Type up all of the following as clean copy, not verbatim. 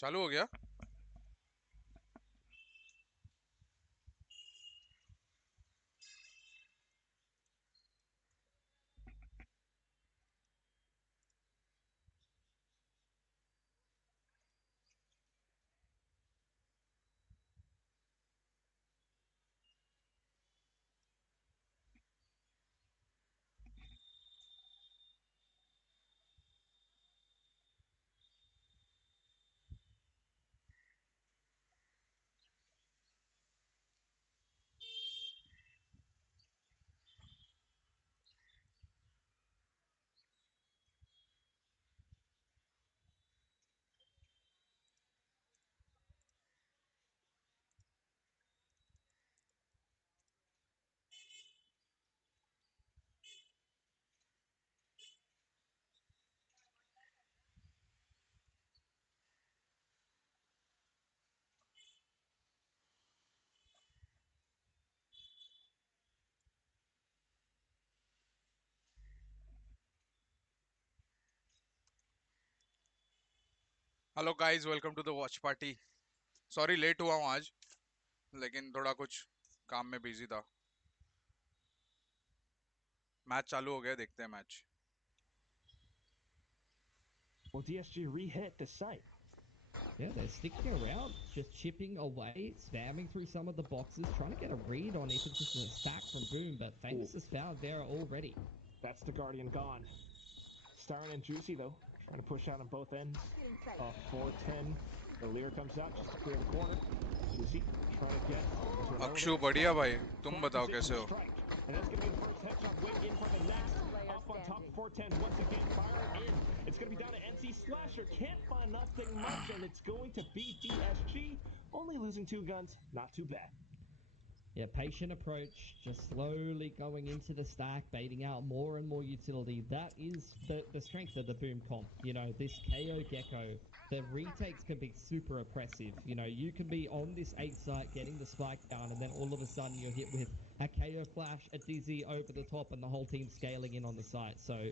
चालू हो गया। Hello guys, welcome to the watch party. Sorry late हुआ हूँ आज, लेकिन थोड़ा कुछ काम में बिजी था। मैच चालू हो गया, देखते हैं match. Well, DSG re-hit the site. Yeah, they're sticking around, just chipping away, spamming through some of the boxes, trying to get a read on if it's just a stack from Boom, but Famous has found Vera already. That's the Guardian gone. Starring and Juicy, though, trying to push out on both ends. 4-10. The Lear comes out just to clear the corner. Juicy trying to get into an Akshu elevator. बढ़िया भाई, तुम बताओ कैसे हो? And that's going to be the first headshot win in for the next. Up on top of 410, once again firing in. It's going to be down to NC Slasher. Can't find nothing much, and it's going to be DSG. Only losing 2 guns, not too bad. Yeah, patient approach, just slowly going into the stack, baiting out more and more utility. That is the strength of the Boom comp. You know, this 𝐾𝐘, the retakes can be super oppressive. You know, you can be on this 8 site getting the spike down, and then all of a sudden you're hit with a KO flash, a dizzy over the top, and the whole team scaling in on the site. So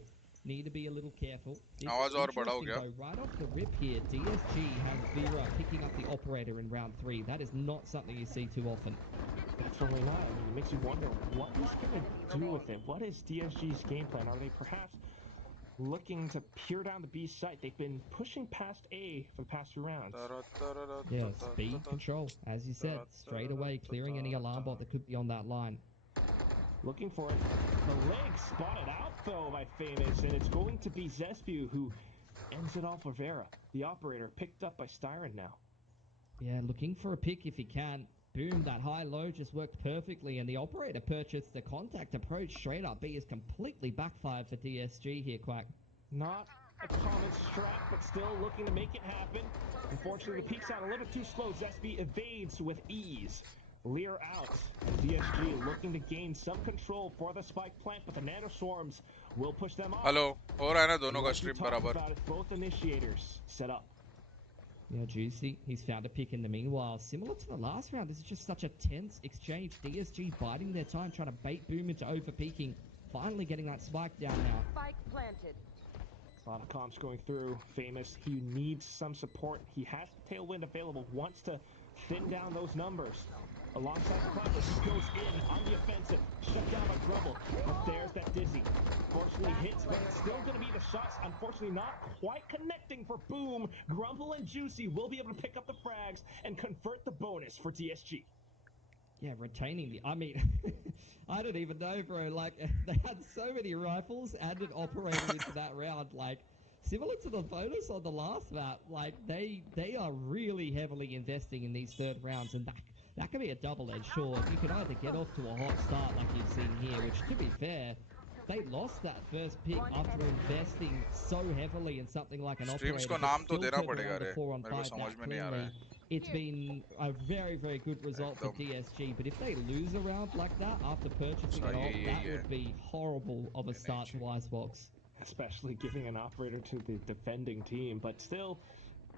need to be a little careful. This आवाज is और बड़ा हो interesting गया। though, right off the rip here, DSG has Vera picking up the operator in round 3. That is not something you see too often. Definitely not. I mean, it makes you wonder what he's going to do with it. What is DSG's game plan? Are they perhaps looking to peer down the B site? They've been pushing past A for the past 2 rounds. Yeah, speed control, as you said, straight away clearing any alarm bot that could be on that line. Looking for it. The leg spotted out, though, by Famous, and it's going to be 𝐵𝑒𝑠𝑝U who ends it off for Vera. The operator picked up by Styron now. Yeah, looking for a pick if he can. Boom, that high-low just worked perfectly, and the operator purchased the contact approach straight up. B is completely backfired for DSG here, Quack. Not a common strat, but still looking to make it happen. Unfortunately, the peek's out a little bit too slow. 𝐵𝑒𝑠𝑝U evades with ease. Lear out, and DSG looking to gain some control for the spike plant, but the nano swarms will push them off. Hello, हो रहा है ना दोनों का Like we stream talked बराबर? about it, both initiators set up. Yeah, Juicy, he's found a pick in the meanwhile. Similar to the last round, this is just such a tense exchange. DSG biding their time, trying to bait Boom into over-peaking. Finally getting that spike down now. Spike planted. A lot of comps going through. Famous, he needs some support. He has the tailwind available, wants to thin down those numbers. Alongside the Clappers, he goes in on the offensive, shut down by Grumble, but there's that Dizzy. Fortunately hits, but it's still going to be the shots. Unfortunately not quite connecting for Boom. Grumble and Juicy will be able to pick up the frags and convert the bonus for DSG. Yeah, retaining the... I mean, I don't even know, bro. Like, they had so many rifles and an operator into that round. Like, similar to the bonus on the last map, like, they are really heavily investing in these third rounds, and that can be a double-edged sword. You can either get off to a hot start like you've seen here, which, to be fair, they lost that first pick after investing so heavily in something like an operator. Streams को नाम तो देना पड़ेगा रे, मेरे को समझ में नहीं आ रहा है। It's been a very, very good result for DSG, but if they lose a round like that after purchasing it off, that would be horrible of a start to Icebox. Especially giving an operator to the defending team, but still,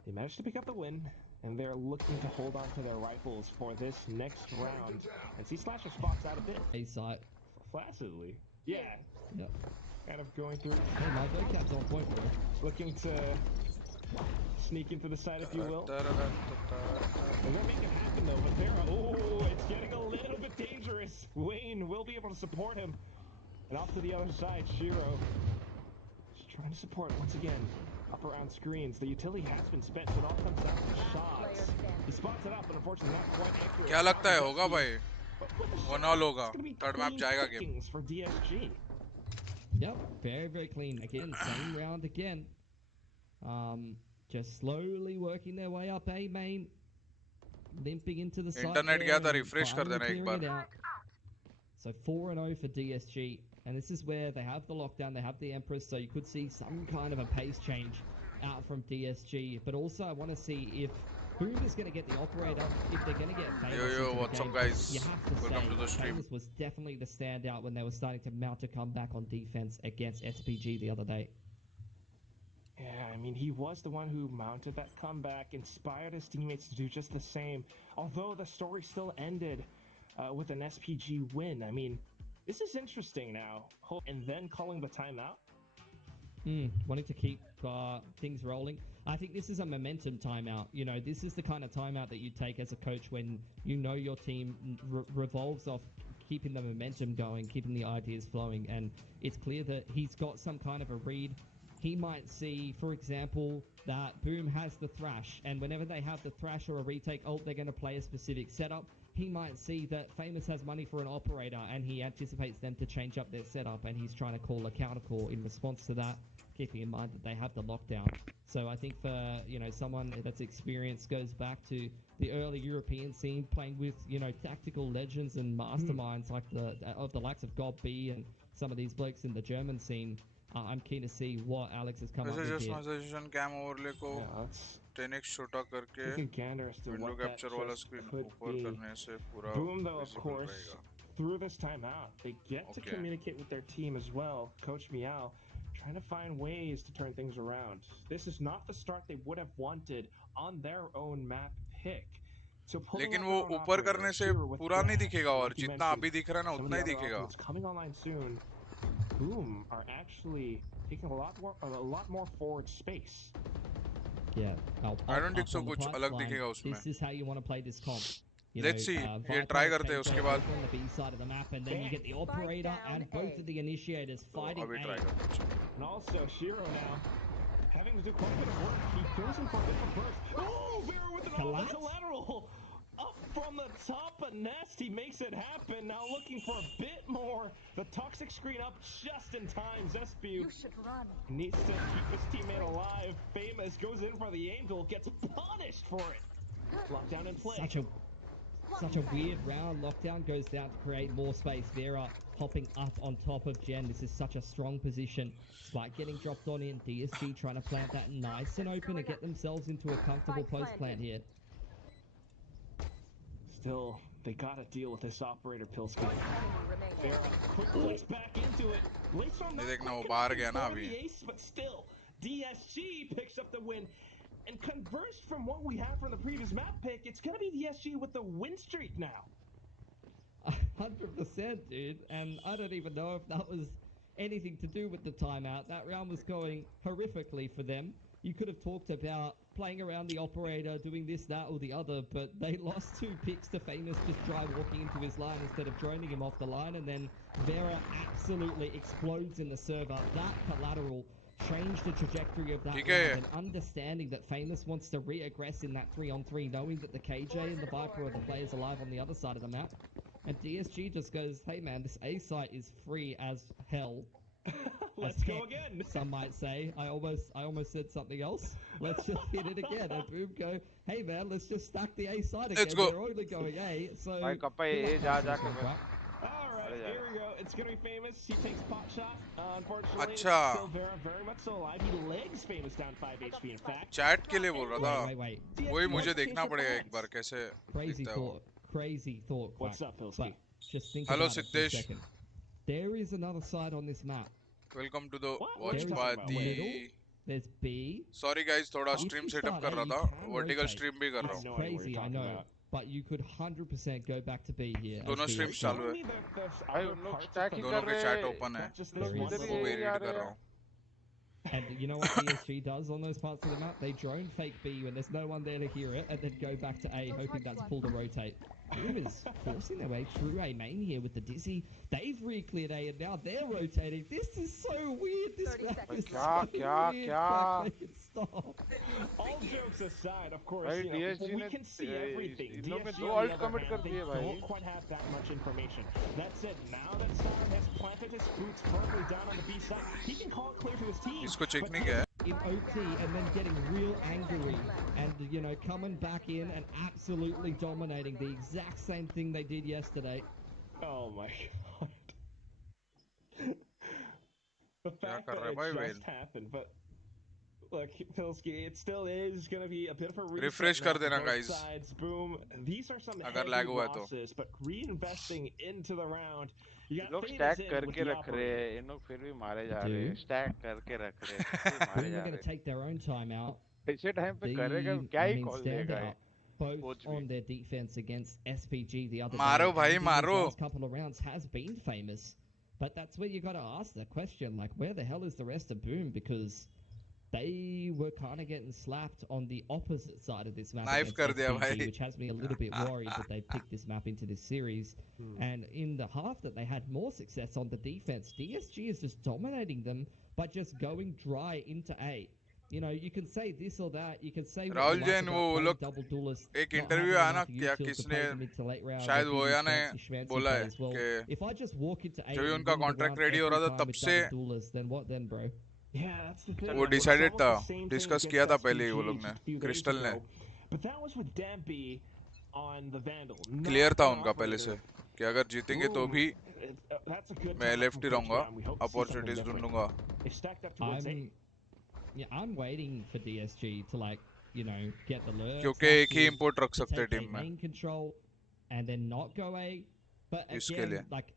they managed to pick up the win, and they're looking to hold on to their rifles for this next round. And see Slasher spots out a bit. A site. Flaccidly. Yeah. Yep. Kind of going through. Hey, my vocab's on point, bro. Looking to Sneak into the side, if you will. They're gonna make it happen though, but it's getting a little bit dangerous. Wayne will be able to support him. And off to the other side, 𝐎𝑎. Just trying to support once again. Up around screens. The utility has been spent, so it all comes down to shots. He spots it up, but unfortunately not quite accurate. क्या लगता है होगा भाई? 1-all होगा. Third map जाएगा game. For DSG. Yep, very, very clean. Again, same round again. Just slowly working their way up A main. Limping into the side. Internet गया था, refresh कर देना एक बार. So 4-0 for DSG. And this is where they have the lockdown, they have the Empress, so you could see some kind of a pace change out from DSG. But also I want to see if Boom is going to get the operator, if they're going to get Famous. Yo, what's up guys? You have to Welcome say, to the stream. Famous was definitely the standout when they were starting to mount a comeback on defense against SPG the other day. Yeah, I mean, he was the one who mounted that comeback, inspired his teammates to do just the same. Although the story still ended with an SPG win. I mean, this is interesting now. And then calling the timeout? Wanting to keep things rolling. I think this is a momentum timeout. You know, this is the kind of timeout that you take as a coach when you know your team revolves off keeping the momentum going, keeping the ideas flowing. And it's clear that he's got some kind of a read. He might see, for example, that Boom has the Thrash, and whenever they have the Thrash or a retake ult, they're going to play a specific setup. He might see that Famous has money for an operator, and he anticipates them to change up their setup, and he's trying to call a counter call in response to that, keeping in mind that they have the lockdown. So I think for, you know, someone that's experienced, goes back to the early European scene, playing with, you know, tactical legends and masterminds like the likes of 𝐵𝐿 and some of these blokes in the German scene. I'm keen to see what Alex has come up with here. Suggestion cam overlay को 10x छोटा करके window capture वाला screen ऊपर करने से पूरा Boom, though, of course, through this timeout, they get to communicate with their team as well. Coach 𝐵𝐿 trying to find ways to turn things around. This is not the start they would have wanted on their own map pick. So लेकिन वो ऊपर करने से पूरा नहीं दिखेगा और जितना अभी दिख रहा है ना उतना ही दिखेगा. Coming online soon. Boom are actually taking a lot more forward space. Yeah, I don't think so. कुछ अलग दिखेगा उसमें. This is how you want to play this comp. Let's see. ये try करते हैं उसके बाद. On the B side of the map, and then you get the operator and both of the initiators fighting. अभी try करते हैं. And also 𝐎𝑎 now having to do quite a bit of work. He goes in for a bit of burst. Oh, 𝐵𝑒𝑎 with an all collateral. Up from the top of nest, he makes it happen. Now looking for a bit more. The toxic screen up just in time. 𝐵𝑒𝑎 needs to keep his teammate alive. Famous goes in for the angel, gets punished for it. Lockdown in play. Such a weird round. Lockdown goes down to create more space. 𝐵𝑒𝑎 hopping up on top of Gen. This is such a strong position. Spike getting dropped on in. DSG trying to plant that nice and open and get themselves into a comfortable post plant here. Still, they gotta deal with this operator 𝐵𝑒𝑎. 𝐵𝑒𝑎 quick place back into it. Lates on the ace, but still, DSG picks up the win. And conversed from what we have from the previous map pick, it's gonna be DSG with the win streak now. 100%, dude. And I don't even know if that was anything to do with the timeout. That round was going horrifically for them. You could have talked about playing around the operator, doing this, that, or the other, but they lost 2 picks to Famous just dry walking into his line instead of droning him off the line, and then 𝐵𝑒𝑎 absolutely explodes in the server. That collateral changed the trajectory of that round, and understanding that Famous wants to re-aggress in that 3-on-3, knowing that the 𝐾𝐾 and the Viper are the players alive on the other side of the map. And DSG just goes, hey man, this A site is free as hell. Let's go again. Some might say. I almost said something else. Let's just hit it again. And Boom go, hey man, let's just stack the A side again. Let's go. We're only going A, so... KappA A, Alright, here we go. It's gonna be Famous. He takes pot shot. Unfortunately, still 𝐵𝑒𝑎 very much so alive. He legs Famous down 5 HP in fact. Chat के लिए बोल रहा था. Wait. वही मुझे देखना पड़ेगा एक बार कैसे. Crazy thought. What's up, 𝐵𝑒𝑎? Just think Hello, about it for a Siddesh. second. There is another side on this map. Welcome to the Watch Party. There's B. Sorry guys, थोड़ा stream setup कर रहा था. Vertical stream भी कर रहा हूँ. It's crazy, I know. But you could 100% go back to B here. दोनों streams चालू है. भाई लोग स्टैक ही दोनों कर के रहे chat हैं. open है. लोग इधर ही वो भी आ read कर रहे रहा हैं. हूँ. And you know what DSG does on those parts of the map? They drone fake B when there's no one there to hear it, and then go back to A, hoping that's pull to rotate. Boom is forcing their way through A main here with the Dizzy. They've re-cleared A, and now they're rotating. This is so weird. This map is so weird. Crack, stop. All jokes aside, of course, भाई you know, DSG we ने can see everything. इन लोगों ने DSG, दो on the अल्ट other commit hand, कर they दिए भाई don't quite have that much information. That said, now that Siren has planted his boots firmly down on the B side, he can call it clear to his team. इसको check नहीं किया है. In OT and then getting real angry and, you know, coming back in and absolutely dominating the exact same thing they did yesterday. Oh my god. The fact that it just happened, but look, 𝐼𝐿_𝐾𝐘, it still is going to be a bit of a reset Refresh now कर for देना, both guys. sides. Boom. These are some अगर heavy lag हुआ है तो. losses, but reinvesting into the round. You got लोग Famous stack in with करके the रख रहे operator. हैं इन लोग फिर भी मारे जा रहे हैं स्टैक करके रख रहे हैं फिर भी मारे Boom जा are going रहे to take their own time out. हैं ऐसे टाइम पे करेगा क्या ही कॉल stand देगा out both Coach on their defense against SPG the other मारो day. भाई, and in मारो. these last couple of rounds has been Famous. But that's where you got to ask the question, like, where the hell is the rest of Boom? Because they were kind of getting slapped on the opposite side of this map Knife against कर दिया SPG, भाई. which has me a little bit worried that they picked this map into this series. And in the half that they had more success on the defense, DSG is just dominating them by just going dry into A. You know, you can say this or that. You can say what Rahul you like Jain about वो playing लोग double duelist, एक not interview having आया ना enough क्या utils to किसने play the mid to late round, शायद or वो do या these ने fancy schmancy बोला है plays. Well, कि if I just walk into A जब भी and उनका win the contract round ready हो every रहा था time तब with से double duelist, then what then, bro? Yeah, that's the thing. वो It's डिसाइडेड almost था the same thing discuss against किया था पहले ही वो SPG लोग ने just a few days crystal ने ago. But that was with Dampy on the Vandal, clear not था on उनका पहले operator. से कि अगर जीतेंगे तो Boom. भी That's a good मैं time left from he Coach रहूंगा Brown. We hope to see something opportunities different. ढूंढूंगा. They stacked up towards A. I'm waiting for DSG to, like, you know, get the lurks क्योंकि एक ही active, import रख to सकते हैं take A team में main control and then not go A. But इसके लिए. again, like,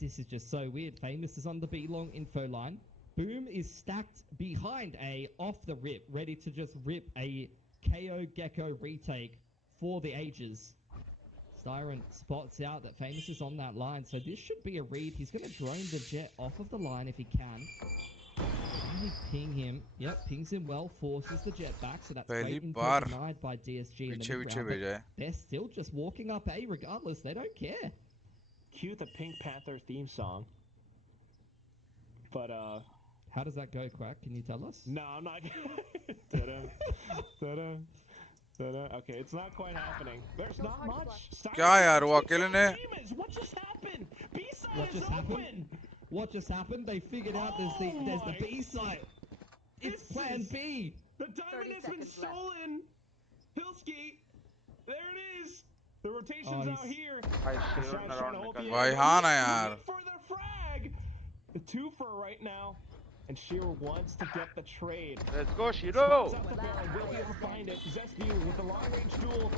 this is just so weird. Famous is on the B long info line. Boom is stacked behind A off the rip, ready to just rip a 𝐏𝐾𝐘 retake for the ages. Siren spots out that Famous is on that line, so this should be a read. He's going to drone the jet off of the line if he can. Finally ping him. Yep, pings him well, forces the jet back, so that's पहली great info bar denied by DSG in the पीछे mid पीछे round. भेजा But है. they're still just walking up A regardless. They don't care. Cue the Pink Panther theme song. But, How does that go, Quack? Can you tell us? no, I'm not. Ta-da, ta-da, ta-da. Okay, it's not quite happening. There's not much. क्या यार वो अकेले ने Famous, what just happened? B-side What is just happened? open. What just happened? They figured out there's the my- B site. It's This Plan is- B. The diamond has been stolen. 𝐼𝐿_𝐾𝐘, there it is. The rotation's out he's- here. भाई The शेरों side's ने trying to round hold निकाल the भाई edge. हाँ ना Looking यार. for the frag. The twofer right now. And Shearer wants to get the trade. Let's go Spots shero out the barrel, will be able to find it. Zesbu with the long range duel.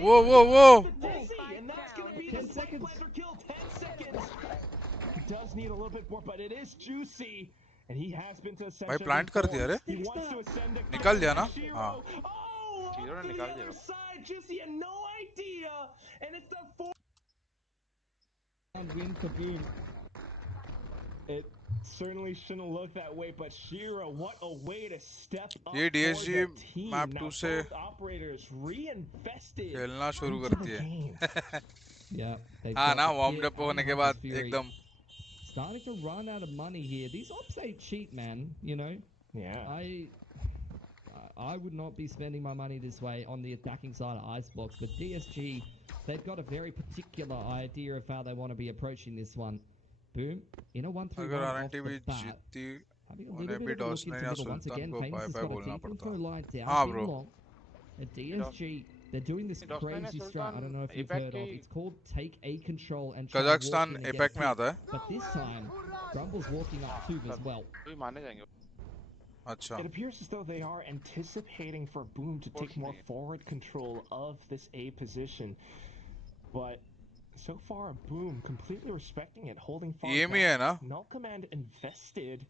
Whoa, whoa, whoa. The Dizzy, and that's going to be 10 the spike seconds. planter kill. 10 seconds. He does need a little bit more, but it is juicy. And he has been to Ascension. भाई plant कर दिया रे. He wants to ascend it. निकाल दिया ना. Shiro. हाँ. Oh, Shiro up to the निकाल other दिया. side. Juicy had no idea. And it's the fourth. Win for Boom. It certainly shouldn't look that way, but Shiro, what a way to step up ये for DSG the team. map Now 2 से both operators reinvested खेलना शुरू into करती the है. game. Yeah, they've हाँ got ना the warm kit up होने and के Hunter's बाद Fury. एकदम Starting to run out of money here. These ops ain't cheap, man. You know, Yeah. I would not be spending my money this way on the attacking side of Icebox, but DSG, they've got a very particular idea of how they want to be approaching this one. Boom, in a 1-3-1 अगर off RNT भी the bat. जीतती Having a उन्हें little भी bit of a look डॉसने into या middle once Sultan again. को Famous by has by got a बोलना deep info पड़ता. line down हाँ in bro. long. At DSG, they're doing this Dosne ne crazy strat. Sultan I don't know if you've APAC heard of. की- It's called take A control and try Kazakhstan walk in APEC against में it. आता है. But this time, Grumble's walking up too as well. भी माने जाएंगे अच्छा. It appears as though they are anticipating for Boom to take more Unfortunately. forward control of this A position. But so far, Boom completely respecting it, holding far EM ही है ना? back. Null Command invested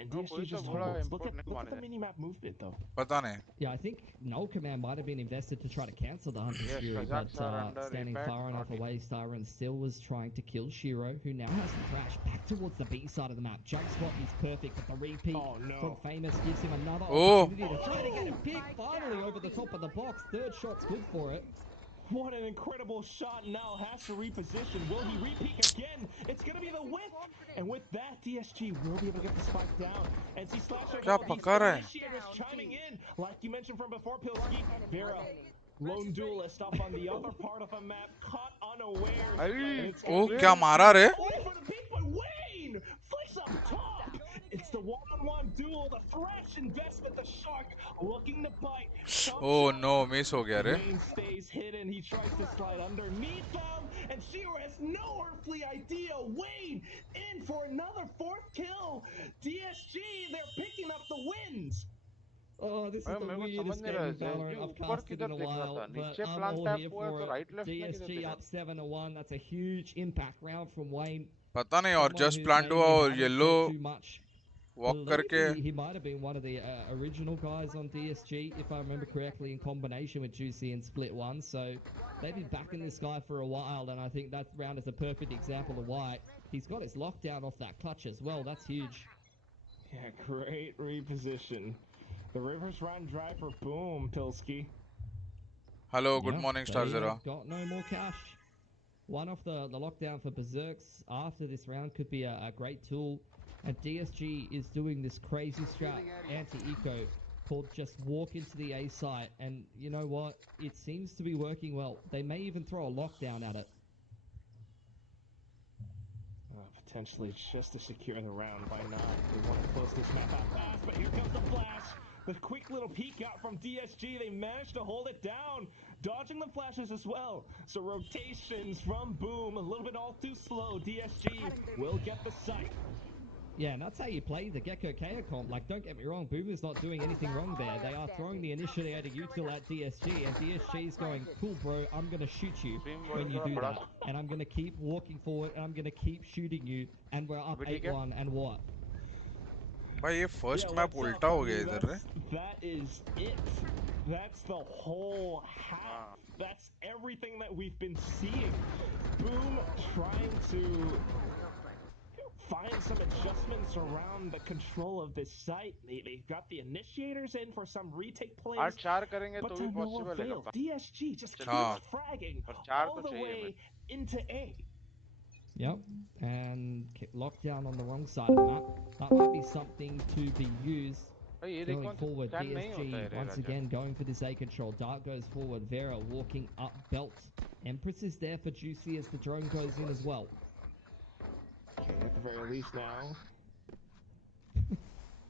And हाँ, DSG कोई तो just बोला holds. import नहीं Look at the मानेगा. mini-map movement though. पता नहीं. Yeah, I think Null Command might have been invested to try to cancel the Hunter's Yes, Fury, but Kazakhs are under standing impact, far enough not away, Siren still was trying to kill 𝐎𝐿, who now has to crash back towards the B side of the map. Jump spot is perfect, but the repeat from Famous gives him another opportunity to try to get a pick finally over the top of the box. Third shot's good for it. What an incredible shot. Now has to reposition. Will he re-peek again? It's going to be the width. And with that, DSG will be able to get the spike down. And see Slasher, क्या पका रहा है? initiators chiming in. Like you mentioned from before, 𝐵𝐿𝐾𝐾, Vera, lone duelist up on the other part of the map, caught unawares. अरे, ओ क्या मारा रे? Oh, for the peak by Wayne! Flicks up top! It's the one-on-one duel, the Thresh investment, the Shark looking to bite. Oh no, miss हो गया रे. Wayne stays hidden. He tries to slide underneath them, and 𝐎𝐿 has no earthly idea. Wayne in for another 4th kill. DSG, they're picking up the wins. Oh, this is the मेरे को समझ weirdest नहीं game रहा of Valorant है. I've ऊपर casted in किधर a देख रहा while, था. but नीचे I'm plan all tap here हुआ है for तो it. राइट लेफ्ट में किधर DSG देख रहा up 7-1. That's a huge impact round from Wayne. पता नहीं और Someone just who's plant हुआ maybe और hadn't yellow said too much. walk Believe करके. he might have been one of the original guys on DSG, if I remember correctly, in combination with 𝐿 in Split 1. So they've been backing this guy for a while, and I think that round is a perfect example of why. He's got his lockdown off that clutch as well. That's huge. Yeah, great reposition. The river's run dry for boom, 𝐵𝐿𝐾𝐾. Hello, good Yeah, morning, they Star Zero. have got no more cash. One off the lockdown for Berserks after this round could be a great tool. And DSG is doing this crazy strat anti-eco called just walk into the A site. And you know what? It seems to be working well. They may even throw a lockdown at it. Potentially just to secure the round. Why not? They want to close this map out fast, but here comes the flash. The quick little peek out from DSG. They managed to hold it down, dodging the flashes as well. So rotations from Boom, a little bit all too slow. DSG will get the site. Yeah, and that's how you play the 𝐵𝐿𝐾 comp. Like, don't get me wrong, Boom is not doing anything wrong there. They are throwing the initiator util at DSG, and DSG is going, cool, bro, I'm going to shoot you when you do that. And I'm going to keep walking forward, and I'm going to keep shooting you, and we're up 8-1, and what? भाई ये first map उल्टा हो गया इधर रे. That is it. That's the whole half. That's everything that we've been seeing. Boom trying to find some adjustments around the control of this site. They've got the initiators in for some retake plays. 8-4 करेंगे तो भी no possible है avail. लोग. DSG just keeps हाँ. fragging पर 4 all तो the चाहिए way into A. Yep, and lockdown on the wrong side of the map. That might be something to be used भाई ये going देखो forward. क्या नहीं होता है DSG रे once Raja. again going for this A control. Dart goes forward. Vera walking up belt. Empress is there for 𝐿 as the drone goes in as well. Okay, at the very least now.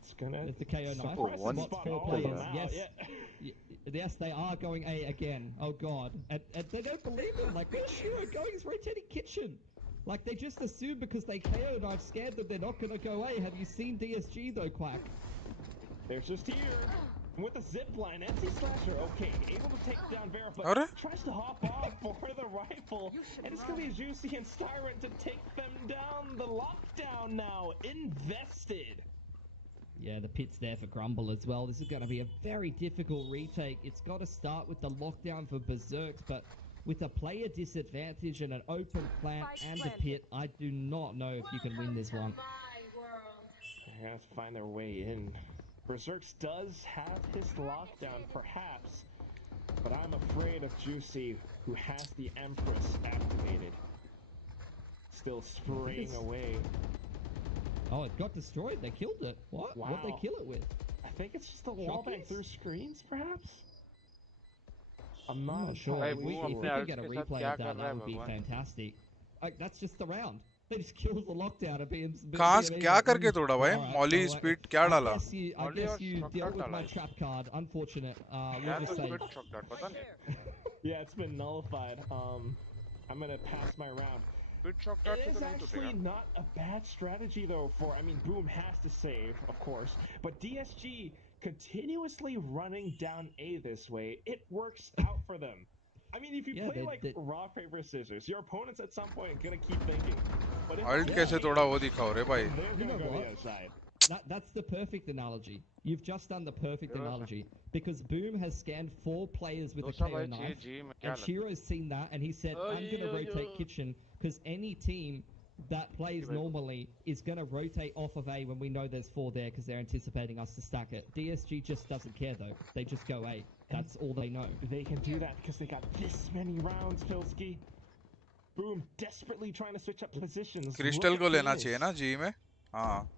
It's gonna. There's the KO knife. Oh, one Spots spot 4 all players. of them Yes. Yeah. Yes, they are going A again. Oh god. And they don't believe him. Like, where's 𝐿 going? He's rotating kitchen. Like, they just assume because they KO knife scared that they're not going to go A. Have you seen DSG though, Quack? They're just here. With a zip line, NC Slasher, okay, able to take down Vera, but अरे? tries to hop off for the rifle. And it's going to be 𝐿𝐶 and Siren to take them down. The lockdown now invested. Yeah, the pit's there for Grumble as well. This is going to be a very difficult retake. It's got to start with the lockdown for Berserks, but with a player disadvantage and an open plant and a pit, I do not know if you can win this one. They're going to have to find their way in. Berserks does have his lockdown, perhaps, but I'm afraid of 𝐿𝐶, who has the Empress activated. Still spraying away. Oh, it got destroyed. They killed it. What? Wow. What'd they kill it with? I think it's just a wallbang through screens, perhaps? I'm not sure. If we अपने could अर्ज get a के साथ replay क्या of that, कर रहा that है would be भगवान. fantastic. Like, that's just the round. They just killed the lockdown of BMC. कहाँ क्या करके तोड़ा भाई? Molly speed क्या डाला? I guess you dealt with my trap card. Unfortunate. We'll just say. Yeah, it's been nullified. I'm gonna pass my round. It is actually not a bad strategy though for, I mean, Boom has to save, of course, but DSG continuously running down A this way, it works out for them. I mean, if you play like rock, paper, scissors, your opponent's at some point gonna keep thinking. But if Alt कैसे तोड़ा वो दिखाओ रे भाई. they're gonna go the other side. That's the perfect analogy. You've just done the perfect analogy. Because Boom has scanned 4 players with a KO knife, and Shiro's seen that, and he said, I'm going to rotate Kitchen, because any team that plays normally is going to rotate off of A when we know there's 4 there, because they're anticipating us to stack it. DSG just doesn't care, though. They just go A. That's all they know. They can do that because they got this many rounds, Pilski. Boom, desperately trying to switch up positions. Crystal को लेना चाहिए ना जी में हाँ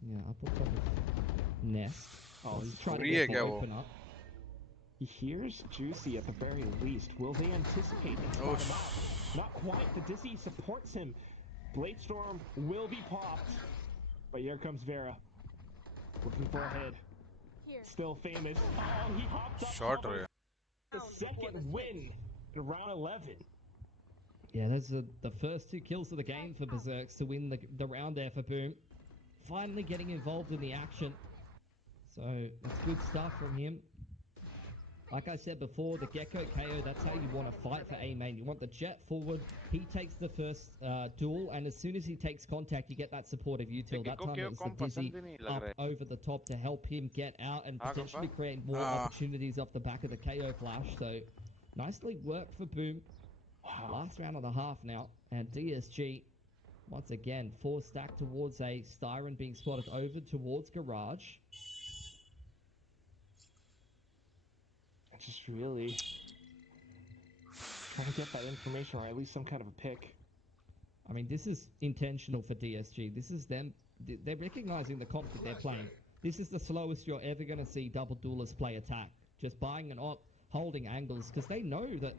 Yeah, up on top of Nest. Oh, He's trying to free get है the क्या वो open up. Here's Juicy at the very least. Will they anticipate and spot him out? Not quite. The Dizzy supports him. Blade Storm will be popped. But here comes Vera. Looking for a head. Still famous. Oh, he hopped up. Shot रहे The second win in round 11. Yeah, those are the first 2 kills of the game for Berserks to win the round there for Boom. Finally getting involved in the action. So, it's good stuff from him. Like I said before, the 𝐏𝐀𝐾, that's how you want to fight for A main. You want the Jet forward, he takes the first duel, and as soon as he takes contact, you get that supportive util. That time it was the Dizzy up over the top to help him get out and potentially create more opportunities off the back of the KO flash. So, nicely worked for Boom. Last round and a half now, and DSG, once again, 4 stacked towards A, Styron being spotted over towards Garage. Just really trying to get that information, or at least some kind of a pick. I mean, this is intentional for DSG. This is them. They're recognizing the comp that they're playing. This is the slowest you're ever going to see double duelists play attack. Just buying an op, holding angles, because they know that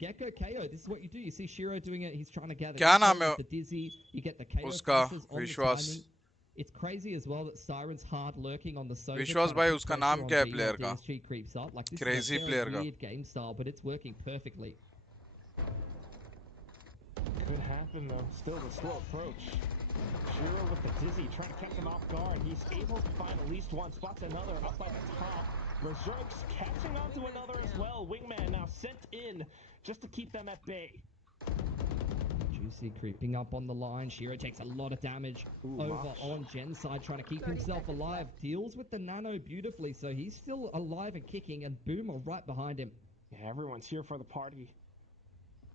𝐏𝐀𝐾, this is what you do. You see Shiro doing it. He's trying to gather the Dizzy. You get the KO flashes on the timing. It's crazy as well that Styron's hard lurking on the sofa. विश्वास भाई उसका नाम क्या है player का DSG creeps up. Like, this crazy is a player very का weird game style, but it's working perfectly. Could happen though. Still the slow approach. Shiro with the Dizzy trying to catch him off guard. He's able to find at least one. Spots another up by the top. Berserk's catching on to another as well. Wingman now sent in just to keep them at bay. Juicy creeping up on the line. Shiro takes a lot of damage over on Gen's side, trying to keep himself alive. Deals with the nano beautifully, so he's still alive and kicking, and Boom are right behind him. Yeah, everyone's here for the party.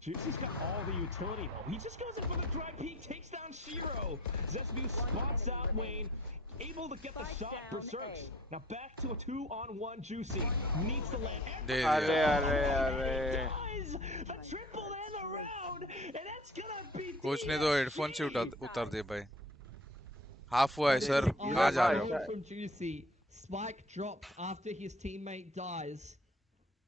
Juicy's got all the utility though. He just goes in for the dry peek, takes down Shiro. Zesbu spots out Wayne, able to get the shot. Berserks now back to a 2-on-1. Juicy needs to land. दे दिया Does the triple and the round, and that's gonna be coach ने तो headphone से उतार दिए भाई half हुआ है sir आ जा रहे हो From Juicy, Spike drops after his teammate dies.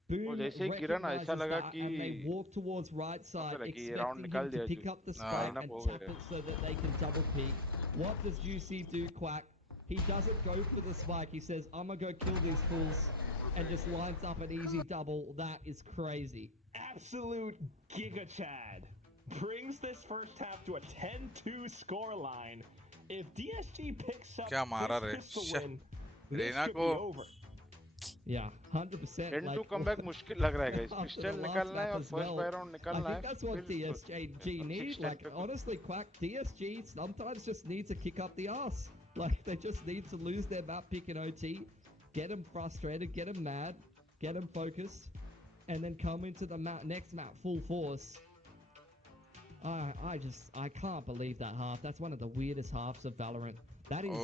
Boom जैसे गिरन ऐसा लगा कि and they walk towards right side, expecting him to pick up the spike and tap it so that they can double peek. What does Juicy do, Quack? He doesn't go for the spike. He says, I'm gonna go kill these fools, and just lines up an easy double. That is crazy. Absolute Giga Chad brings this first half to a 10-2 scoreline. If DSG picks up this pistol win, this could be over. Yeah, 100%. 10-2 comeback मुश्किल लग रहा है guys. Pistol निकालना है और first buy round निकालना है. I think that's what DSG need. Like, honestly, Quack, DSG sometimes just needs to kick up the ass. Like, they just need to lose their map pick in OT, get them frustrated, get them mad, get them focused, and then come into the next map full force. I can't believe that half. That's one of the weirdest halves of Valorant. That is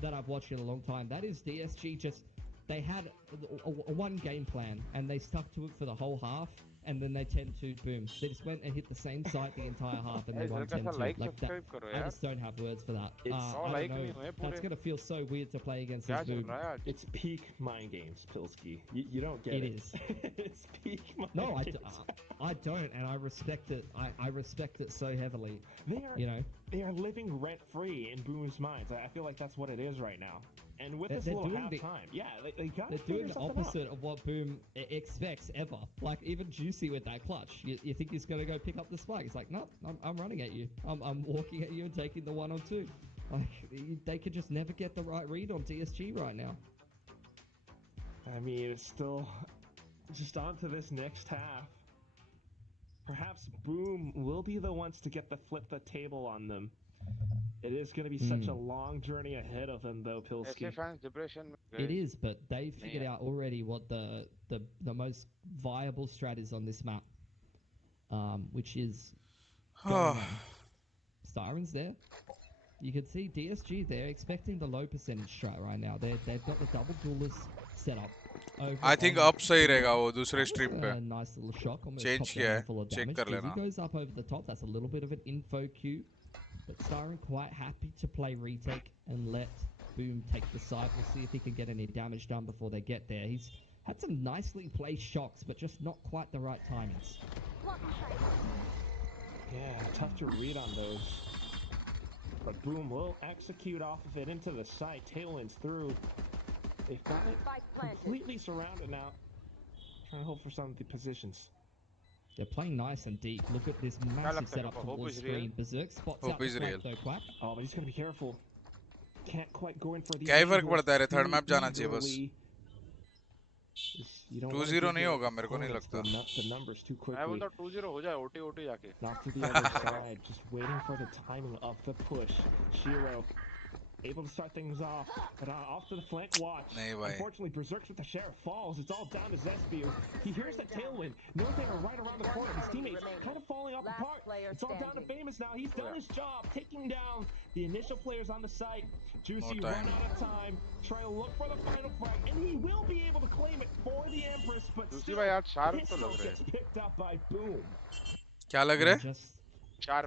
that I've watched in a long time. That is DSG just. They had a one game plan, and they stuck to it for the whole half, and then they 10-2 boom. They just went and hit the same site the entire half, and they won 10-2. Like that, I just don't have words for that. I don't know. That's gonna feel so weird to play against this boom. It's peak mind games, Pilski. You don't get it. It is. It's peak mind games. I don't, and I respect it. I respect it so heavily. They are living rent free in Boom's minds. I feel like that's what it is right now. And with this little halftime, they're doing the opposite of what Boom expects ever. Like, even Juicy with that clutch, you think he's gonna go pick up the spike? It's like, no, I'm running at you. I'm walking at you and taking the 1-on-2. Like, they could just never get the right read on DSG right now. I mean, it's still just on to this next half. Perhaps Boom will be the ones to get flip the table on them. It is going to be such a long journey ahead of him, though, Pilski. It is, but they've figured out already what the most viable strat is on this map, which is going Styron's there. You can see DSG there expecting the low percentage strat right now. They've got the double duelist set up. I think up सही रहेगा वो दूसरे stream पे. Nice little shock. Change किया है. Check कर लेना. He goes up over the top. That's a little bit of an info queue. But Styron quite happy to play retake and let Boom take the site. We'll see if he can get any damage done before they get there. He's had some nicely placed shocks, but just not quite the right timings. Yeah, tough to read on those. But Boom will execute off of it into the site. Tailwinds through. They've got it completely surrounded now. Trying to hold for some of the positions. They're playing nice and deep. Look at this massive setup towards screen. 𝐵𝑒RK spots out the flank though, Quack. Oh, but he's going to be careful. Can't quite go in for the... क्या ही फर्क पड़ता है रे, third map जाना चाहिए बस. 2-0 नहीं होगा मेरे को नहीं लगता. The numbers too quickly. मैं बोलता 2-0 हो जाए OT जाके. Not to the other side, just waiting for the timing of the push. 𝐵𝑒RK able to start things off, but off to the flank watch. Unfortunately, 𝐵𝑒RK with the Sheriff falls. It's all down to 𝐵𝑒SBU. He hears that tailwind. Knows they are right around the corner. His teammates kind of falling off apart. It's all down to Famous now. He's done his job, taking down the initial players on the site. Juicy run out of time, trying to look for the final frag, and he will be able to claim it for the Empress, but still, pistol gets picked up by Boom. क्या लग रहा है? Sharp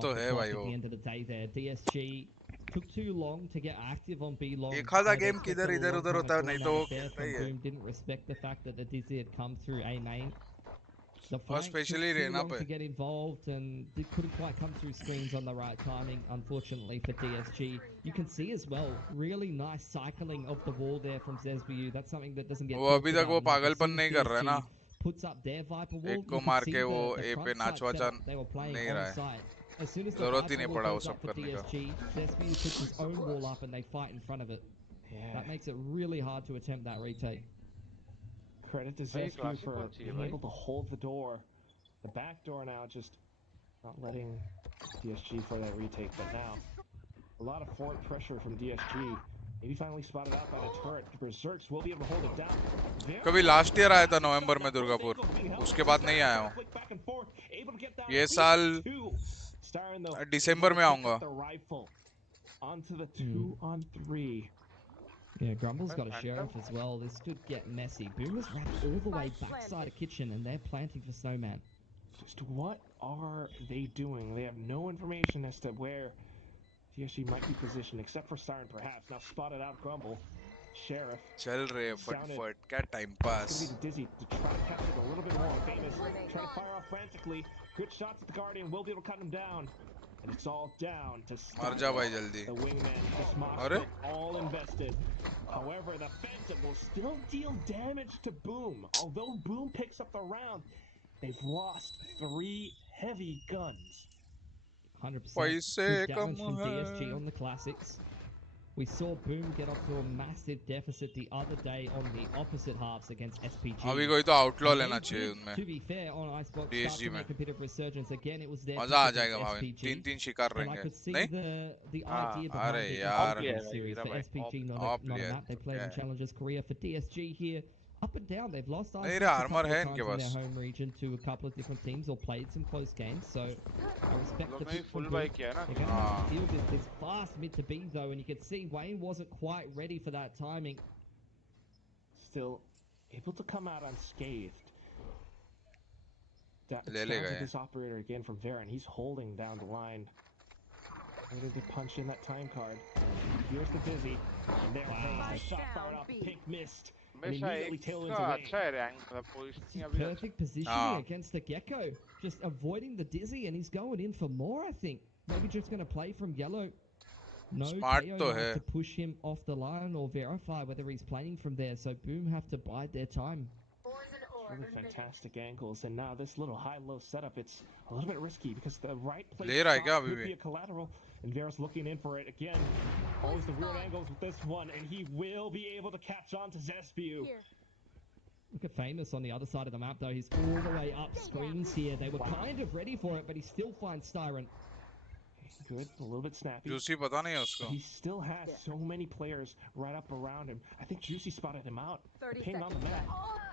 तो है भाई वो. At the end of the day there, DSG took too long to get active on B long. एक आधा गेम किधर इधर उधर होता है, नहीं तो वो खेलता ही है. Boom didn't respect the fact that the Dizzy had come through A main. The flank especially took too long पे to get involved and they couldn't quite come through screens on the right timing, unfortunately for DSG. You can see as well, really nice cycling of the wall there from 𝐵𝑒SBU. That's something that doesn't get. वो अभी तक वो पागलपन नहीं कर रहा है ना. Puts up their Viper wall. एक को मार के वो ए पे नाचवाचा नहीं रहा है. As soon as the जरूरत ही नहीं पड़ा वो सब for करने का. DSG, 𝐵𝑒SBU puts his own wall up and they fight in front of it. Yeah. That makes it really hard to attempt that retake. Credit to 𝐵𝑒SBU for being able to hold the door. The back door now just not letting DSG for that retake, but now a lot of forward pressure from DSG. Maybe finally spotted out by the turret. The 𝐵𝑒RKs will be able to hold it down. कभी last year आया था नवंबर में दुर्गापुर, उसके बाद नहीं आया हूँ. ये साल दिसंबर में आऊँगा. Onto the 2-on-3. Yeah, Grumble's got a Sheriff as well. This could get messy. Boom is wrapped all the way backside of kitchen and they're planting for Snowman. Just what are they doing? They have no information as to where DSG might be positioned, except for Styron perhaps. Now spotted out Grumble. Sheriff. चल रहे हैं फटफट, क्या time pass. It's going to be Dizzy to try to capture it a little bit more. Famous trying to fire off frantically. Good shots at the Guardian. Will be able to cut him down. And it's all down to Styron. The wingman, the smosh, all invested. However, the Phantom will still deal damage to Boom. Although Boom picks up the round, they've lost 3 heavy guns. 100% good damage from DSG on the classics. We saw Boom get off to a massive deficit the other day on the opposite halves against SPG. अभी कोई तो outlaw लेना चाहिए उनमें. To be fair, on Icebox DSG में. a bit of resurgence again. It was there. मजा आ जाएगा भाई. 3-3 शिकार रहेंगे. I could see the idea behind the series for SPG, not a map. They played in Challengers Korea. For DSG here, up and down, they've lost armor है इनके in pass. their home region to a couple of different teams or played some close games. So I respect the pick from Boom. They're going to deal with this fast mid to B though, and you can see Wayne wasn't quite ready for that timing. Still able to come out unscathed. This operator again from Varen. He's holding down the line. Ready to punch in that time card. Here's the Dizzy, and there a shot fired off the pink mist. And immediately tailwinds away. Perfect positioning against the Gecko. Just avoiding the Dizzy, and he's going in for more, I think. Maybe just going to play from yellow. No KO to push him off the line or verify whether he's playing from there. So Boom have to bide their time. Really fantastic angles, and now this little high-low setup, it's a little bit risky because the right place could be a collateral, and Vera's looking in for it again. Always the weird angles with this one, and he will be able to catch on to 𝐵𝑒SBU. Look at Famous on the other side of the map, though. He's all the way up screens here. They were kind of ready for it, but he still finds Styron. good, a little bit snappy. Juicy पता नहीं है उसको. He still has so many players right up around him. I think Juicy spotted him out. The ping on the map.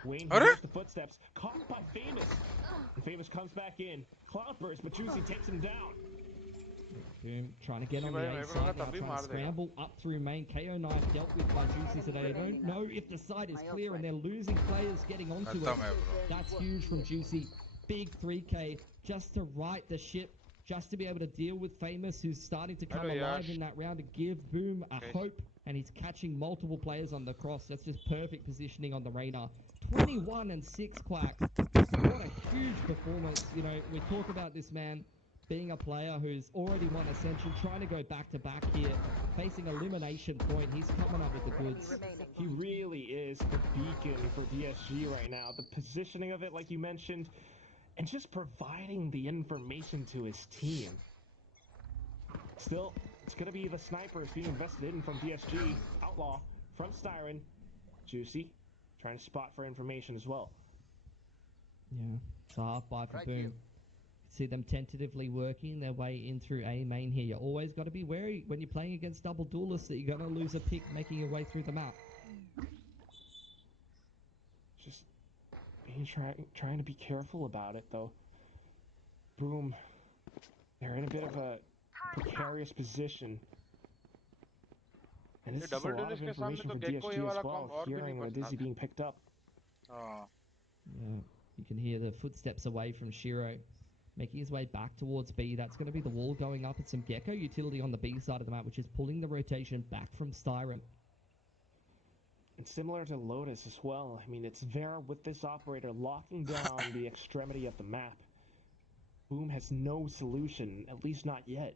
Wayne hears the footsteps, caught by Famous. And Famous comes back in. Cloudburst, but Juicy takes him down. Boom, trying to get on the A side now, trying to scramble up through main. KO knife dealt with by Juicy, so they don't know if the side is clear, and they're losing players getting onto it. That's huge from Juicy. Big 3K just to right the ship, just to be able to deal with Famous, who's starting to come alive in that round, to give Boom a hope, and he's catching multiple players on the cross. That's just perfect positioning on the radar. 21 and 6 Quack. What a huge performance. You know, we talk about this man being a player who's already won Ascension, trying to go back-to-back here, facing elimination point. He's coming up with the goods. He really is the beacon for DSG right now. The positioning of it, like you mentioned, and just providing the information to his team. Still, it's going to be the snipers being invested in from DSG. Outlaw from Styron. Juicy trying to spot for information as well. Yeah, it's a half buy for Boom. See them tentatively working their way in through A main here. You always got to be wary when you're playing against double duelists that you're going to lose a pick making your way through the map. Just being trying to be careful about it, though. Boom. They're in a bit of a precarious position. And this is a lot of information for DSG as well, hearing the Dizzy being picked up. Yeah, you can hear the footsteps away from 𝐎𝐿, making his way back towards B. That's going to be the wall going up. It's some 𝐵𝐾𝐘 utility on the B side of the map, which is pulling the rotation back from Styron. And similar to Lotus as well, I mean, it's Vera with this operator locking down the extremity of the map. Boom has no solution, at least not yet.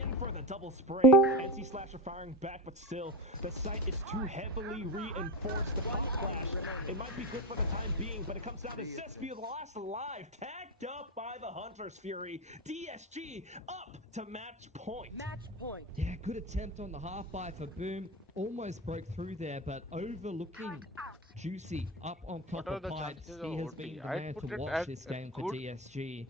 In for the double spray. NC Slasher firing back, but still, the site is too heavily reinforced. The pop flash, it might be good for the time being, but it comes down to 𝐷𝐸, the last alive, tagged up by the Hunter's Fury. DSG up to match point. Match point. Yeah, good attempt on the half buy for Boom. Almost broke through there, but overlooking Juicy up on top of Pipes. He has been the man to watch this game for DSG.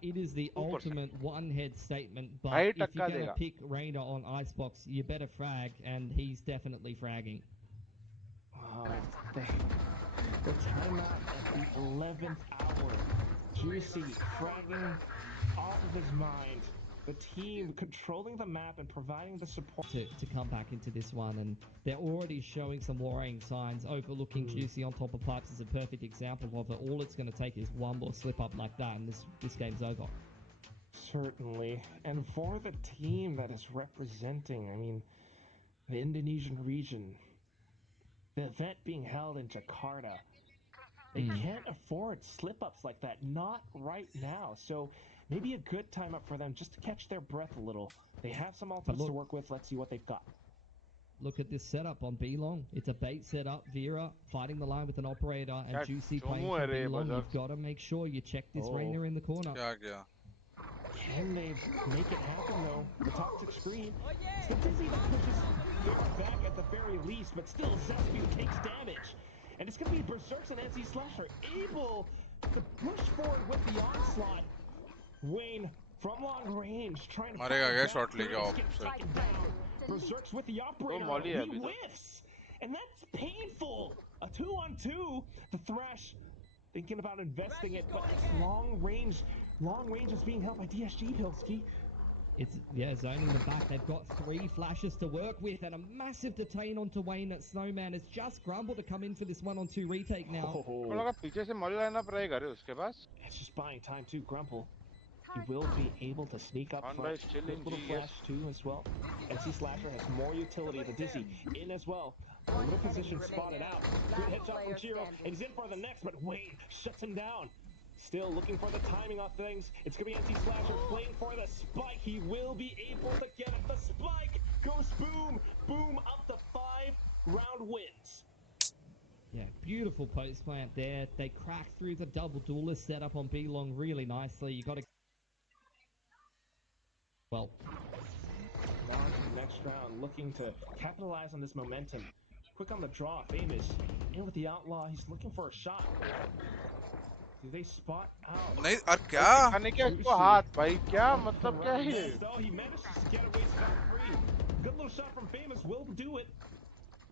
It is the ultimate one-head statement, but if you're going to pick Reyna on Icebox, you better frag, and he's definitely fragging. The timeout at the 11th hour. Juicy fragging off of his mind. The team controlling the map and providing the support to come back into this one, and they're already showing some worrying signs. Overlooking Juicy on top of Pipes is a perfect example of it. All it's going to take is one more slip up like that, and this game's over. Certainly. And for the team that is representing, I mean, the Indonesian region, the event being held in Jakarta, they can't afford slip-ups like that, not right now. So maybe a good time up for them just to catch their breath a little. They have some ultimates to work with. Let's see what they've got. Look at this setup on B long. It's a bait setup. Vera fighting the line with an operator, and Juicy playing for B long. You've got to make sure you check this Reyna in the corner. Can they make it happen, though? The toxic screen. It's the Dizzy that pushes Vera back at the very least, but still 𝐷𝐸 takes damage. And it's going to be Berserks and NC Slasher able to push forward with the onslaught. Wayne from long range trying to taken down. Berserks with the operator. He whiffs. And that's painful. A 2-on-2. The Thresh thinking about investing it, but it's long range is being held by DSG, 𝐵𝐿. It's, zoning the back. They've got 3 flashes to work with, and a massive detain onto Wayne at Snowman. It's just Grumble to come in for this 1-on-2 retake now. It's just buying time too, Grumble. He will be able to sneak up front. Good little flash too as well. NC Slasher has more utility. The Dizzy in as well. A little position spotted out. Good headshot from 𝐎𝐿, and he's in for the next, but Wayne shuts him down. Still looking for the timing of things. It's going to be NC Slasher playing for the spike. He will be able to get it. The spike goes Boom. Boom up to 5-round wins. Yeah, beautiful post plant there. They crack through the double duelist setup on B long really nicely. You got to... Well, on to the next round, looking to capitalize on this momentum. Quick on the draw, Famous. In with the Outlaw, he's looking for a shot. Do they spot out? नहीं और क्या खाने क्या इसको हाथ भाई क्या मतलब क्या है ये Oh, he manages to get away scot-free. Good little shot from Famous will do it.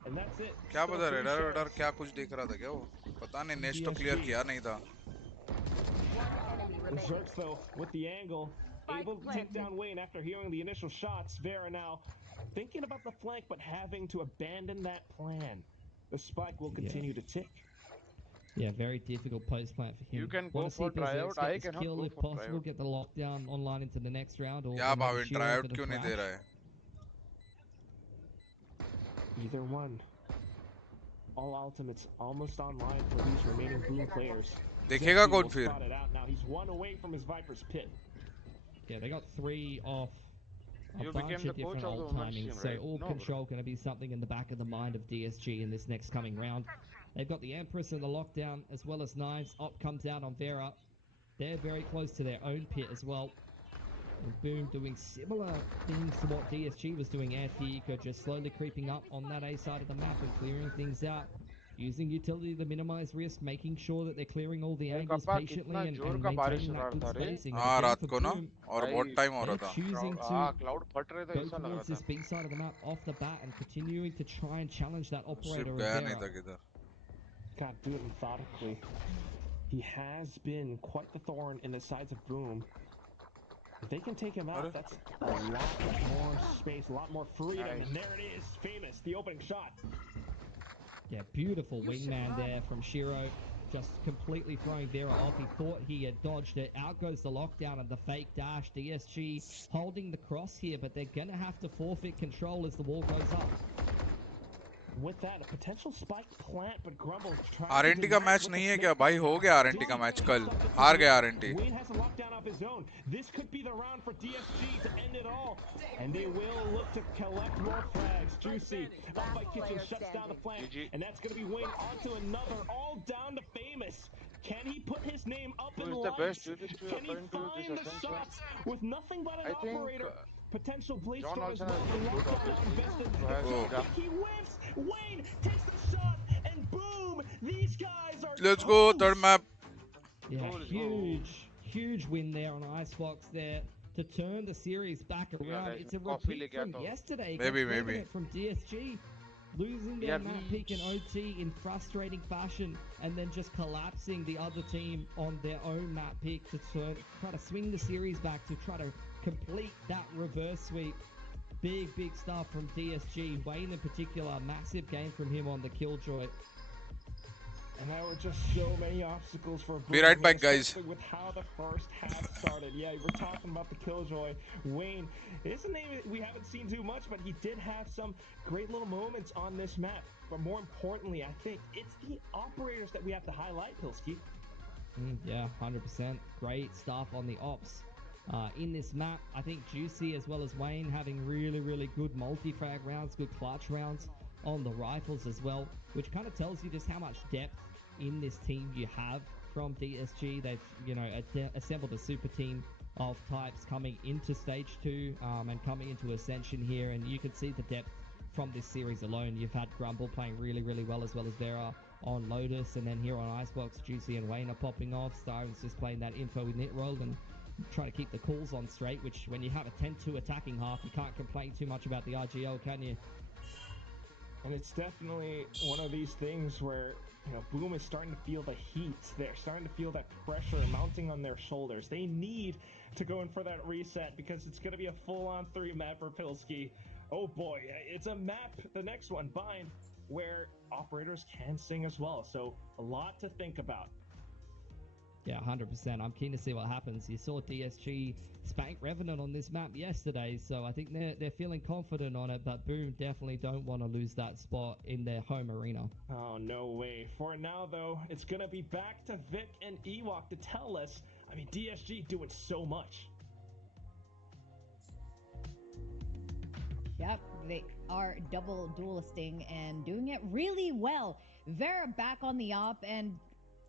And that's it. क्या Still पता three रेडर वेडर shards. क्या कुछ देख रहा था क्या वो पता नहीं नेस्ट तो DSG. क्लियर किया नहीं था Zerks, though, with the angle, able to take down Wayne after hearing the initial shots. Vera now thinking about the flank, but having to abandon that plan. The spike will continue to tick. Yeah, very difficult post plant for him. You can Want go to see for if Berserk's tryout. get I this cannot kill go if for possible, tryout. get the lockdown online into the next round, or क्या maybe Bhavin Shiro try for out the क्यों नहीं दे crash. रहा है Either one. All ultimates almost online for these remaining Boom players. देखेगा Zexy कौन will फिर spot it out now. He's one away from his Viper's pit. Yeah, they got 3 off a You bunch became of the coach different of the ult women's timings, team, so right? all No, control going to be something in the back of the mind of DSG in this next coming round. They've got the Empress in the lockdown, as well as Knives. Op comes out on Vera. They're very close to their own pit as well. And Boom doing similar things to what DSG was doing. 𝐆-𝐏𝐾𝐿 just slowly creeping up on that A side of the map and clearing things out. Using utility to minimize risk, making sure that they're clearing all the angles KappA patiently कितना and जोर का बारिश maintaining हो that रहा good था रे spacing. And हाँ again रात for को ना Boom, और भाई बहुत टाइम हो रहा they're था choosing to क्लाउड फट रहे थे go ऐसा लग towards रहा this था B side of the map off the bat and continuing to try and challenge that operator सिर्फ of गया नहीं Vera. था किधर Gotta do it methodically. He has been quite the thorn in the sides of Boom. If they can take him out, that's a lot more space, a lot more freedom. Nice. And there it is, Famous, the opening shot. Yeah, beautiful wingman there from Shiro. Just completely throwing Vera off. He thought he had dodged it. Out goes the lockdown and the fake dash. DSG holding the cross here, but they're going to have to forfeit control as the wall goes up. With that, a potential spike plant, but Grumble trying RNT to का deny it match with नहीं the है क्या snake भाई bite. हो गया RNT का match कल हार गया RNT Wayne has a lockdown off his own. This could be the round for DSG to end it all. And they will look to collect more frags. Juicy up by Kitchen shuts down the flank. GG. And that's going to be Wayne onto another, all down to Famous. Can he put his name up Who in is the best lights? duelist to Can he according to this find the Ascension? shots with nothing but an I think operator? Potential Blade John Storm as Olsen well. has The been good, lockdown now obviously, invested. to The have jump Kira. kick, he whiffs. Wayne takes the shot, and boom! These guys are let's go third toast. Map Yeah, Let's go. huge win there on Icebox there to turn the series back around. guys, It's a coffee repeat लेके from आता हूँ. yesterday Maybe, against maybe. Revenant from DSG. Losing their map pick in OT in frustrating fashion and then just collapsing the other team on their own map pick to try to swing the series back to try to complete that reverse sweep. Big stuff from DSG. Wayne in particular, massive game from him on the Killjoy. And there were just so many obstacles for Boom. Be right back, guys. Especially with how the first half started. Yeah, we're talking about the Killjoy. Wayne, his name we haven't seen too much, but he did have some great little moments on this map. But more importantly, I think it's the operators that we have to highlight, Pilsky. Yeah, 100%. Great stuff on the ops. In this map, I think Juicy as well as Wayne having really good multi-frag rounds, good clutch rounds on the rifles as well, which kind of tells you just how much depth in this team you have from DSG. They've, assembled a super team of types coming into Stage 2 and coming into Ascension here, and you can see the depth from this series alone. You've had Grumble playing really well as Vera on Lotus, and then here on Icebox, Juicy and Wayne are popping off. Siren's just playing that info with Nitroll and try to keep the calls on straight, which when you have a 10-2 attacking half, you can't complain too much about the RGL, can you? And it's definitely one of these things where, Boom is starting to feel the heat. They're starting to feel that pressure mounting on their shoulders. They need to go in for that reset because it's going to be a full-on 3 map for Pilsky. Oh boy, it's a map, the next one, Bind, where operators can sing as well. So a lot to think about. Yeah, 100%. I'm keen to see what happens. You saw DSG spank Revenant on this map yesterday, so I think they're feeling confident on it, but Boom definitely don't want to lose that spot in their home arena. Oh, no way. For now, though, it's going to be back to Vic and 𝐸-𝐏𝐾 to tell us. I mean, DSG doing so much. Yep, they are double duelisting and doing it really well. Vera back on the op, and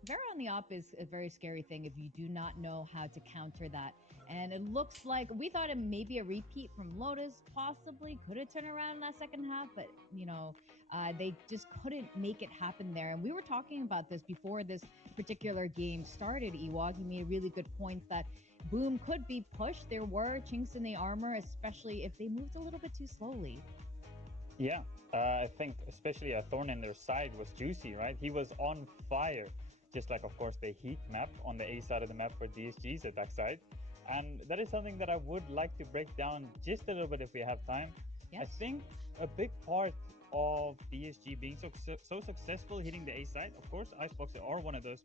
Vera on the op is a very scary thing if you do not know how to counter that. And it looks like we thought it may be a repeat from Lotus, possibly could have turned around in that second half, but they just couldn't make it happen there. And we were talking about this before this particular game started. 𝐼𝐏𝐾𝐿, you made a really good point that Boom could be pushed. There were chinks in the armor, especially if they moved a little bit too slowly. Yeah, I think especially a thorn in their side was Juicy, right? He was on fire, just like, of course, the heat map on the A side of the map for DSG's attack side. And that is something that I would like to break down just a little bit if we have time. Yes. I think a big part of DSG being so successful hitting the A side, of course, Iceboxes are one of those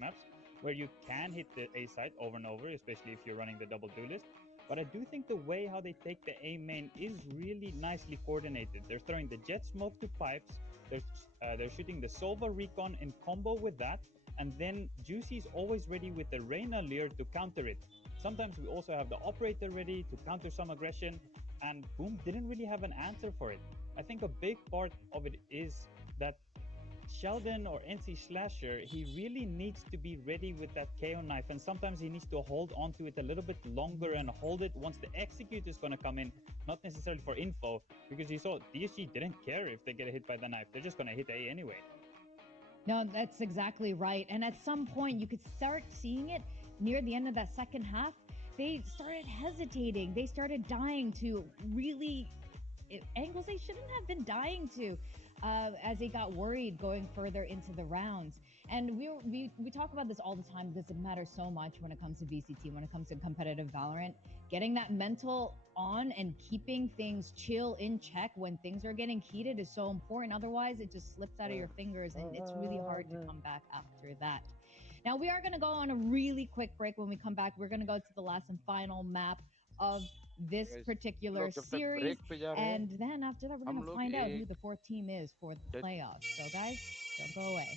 maps where you can hit the A side over and over, especially if you're running the double duelist. But I do think the way how they take the A main is really nicely coordinated. They're throwing the jet smoke to pipes, they're shooting the Sova recon in combo with that, and then Juicy's always ready with the Reyna lure to counter it. Sometimes we also have the operator ready to counter some aggression, and Boom didn't really have an answer for it. I think a big part of it is that Sheldon or NC Slasher, he really needs to be ready with that KO knife, and sometimes he needs to hold onto it a little bit longer and hold it once the execute is going to come in, not necessarily for info, because you saw DSG didn't care if they get hit by the knife. They're just going to hit A anyway. No, that's exactly right. And at some point, you could start seeing it near the end of that second half. They started hesitating. They started dying to really angles they shouldn't have been dying to, as they got worried going further into the rounds. And we talk about this all the time because it matters so much when it comes to VCT, when it comes to competitive Valorant. Getting that mental on and keeping things chill in check when things are getting heated is so important. Otherwise, it just slips out of your fingers and it's really hard to come back after that. Now, we are going to go on a really quick break. When we come back, we're going to go to the last and final map of this particular series. And then after that, we're going to find out who the fourth team is for the playoffs. So, guys, don't go away.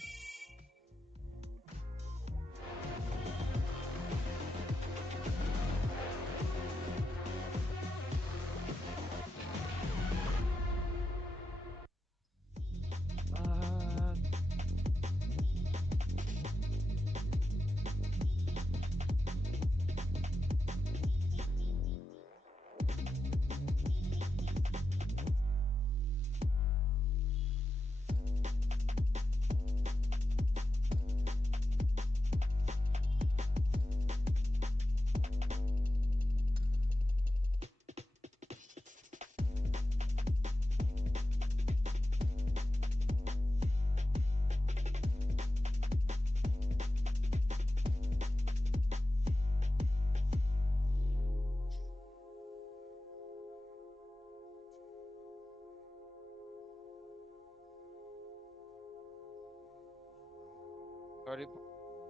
Sorry,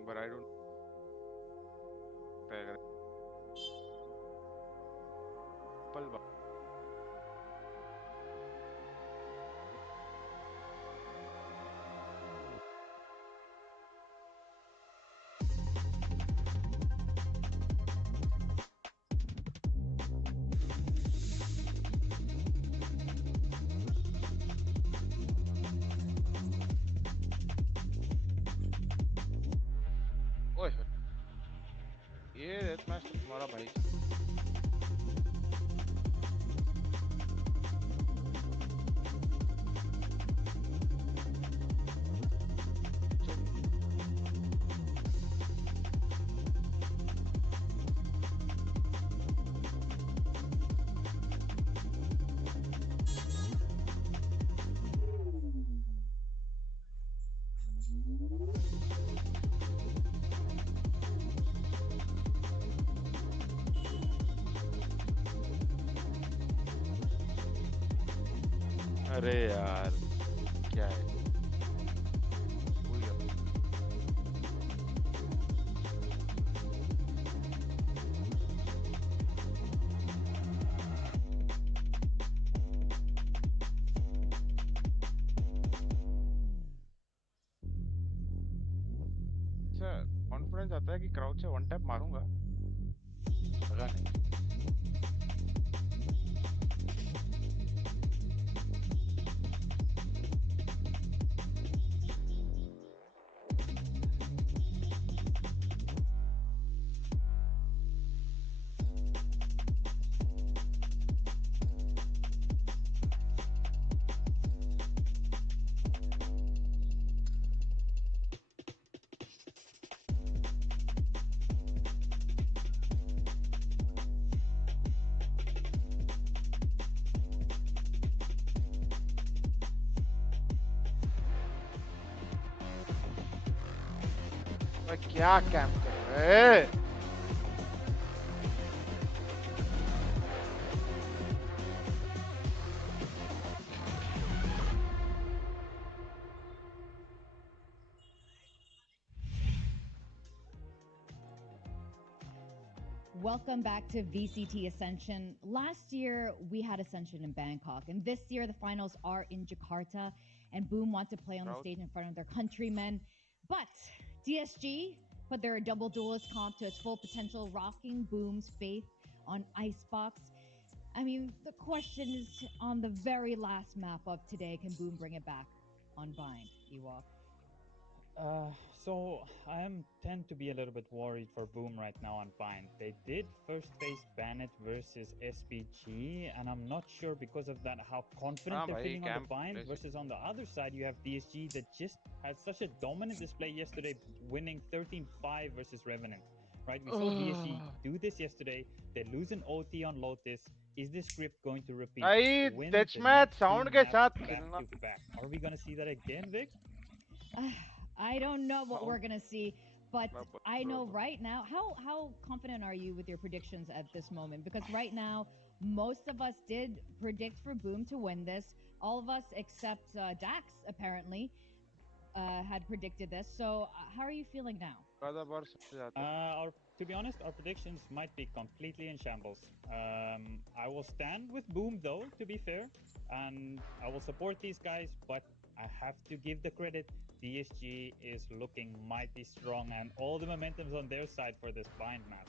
but I don't. ओए ये death match तो तुम्हारा भाई अरे यार क्या है भूल गया सर कॉन्फिडेंस आता है कि क्राउड से वन टैप मारूंगा लगा नहीं क्या कैंप कर रहे हैं? Welcome back to VCT Ascension. Last year, we had Ascension in Bangkok, and this year the finals are in Jakarta, and Boom want to play on the stage in front of their countrymen. But DSG put their double duelist comp to its full potential, rocking Boom's faith on Icebox. I mean, the question is on the very last map of today, can Boom bring it back on Bind, Ewok? So I tend to be a little bit worried for Boom right now on Bind. They did first face Bennett versus SPG, and I'm not sure because of that how confident they're feeling on the Bind. Versus on the other side, you have DSG that just had such a dominant display yesterday, winning 13-5 versus Revenant. Right? We saw DSG do this yesterday. They lose an OT on Lotus. Is this script going to repeat? भाई that's match sound के साथ खेलना. Are we going to see that again, Vic? I don't know what we're gonna see, but I know right now. How confident are you with your predictions at this moment? Because right now, most of us did predict for Boom to win this. All of us except Dax apparently had predicted this. So how are you feeling now? To be honest, our predictions might be completely in shambles. I will stand with Boom though, to be fair, and I will support these guys, but I have to give the credit. DSG is looking mighty strong, and all the momentum's on their side for this Bind map.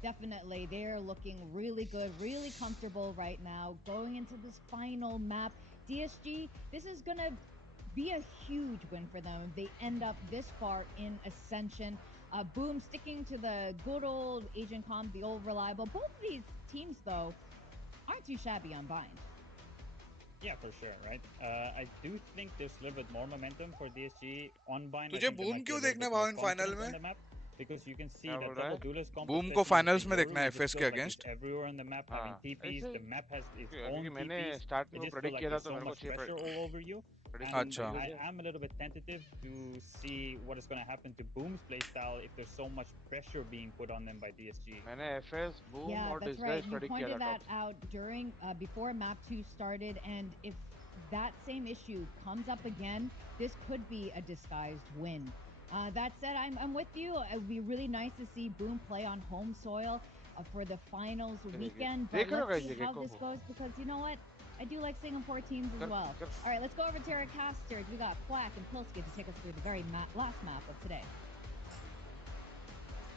Definitely, they're looking really good, really comfortable right now. Going into this final map, DSG, this is gonna be a huge win for them if they end up this far in Ascension. Boom sticking to the good old Asian comp, the old reliable. Both of these teams, though, aren't too shabby on Bind. Yeah, for sure, right? I do think there's a little bit more momentum for DSG on Bind. तुझे boom क्यों देखना भाव in final में? Because you can see that double duelist comp. Boom को finals में देखना है FS के against. Everywhere on the map having TPs, the map has its own TPs. मैंने स्टार्ट में प्रेडिक्ट किया था तो मेरे को pressure all over you. अच्छा. I am a little bit tentative to see what is going to happen to Boom's playstyle if there's so much pressure being put on them by DSG. मैंने FS Boom yeah, और that's right. You predict pointed that out during before map 2 started, and if that same issue comes up again, this could be a disguised win. That said, I'm with you. It would be really nice to see Boom play on home soil for the finals weekend. But let's see how this goes, because you know what? I do like Singapore teams as well. All right, let's go over to our casters. We got Quack and 𝐾𝐾𝐿 to take us through the very last map of today.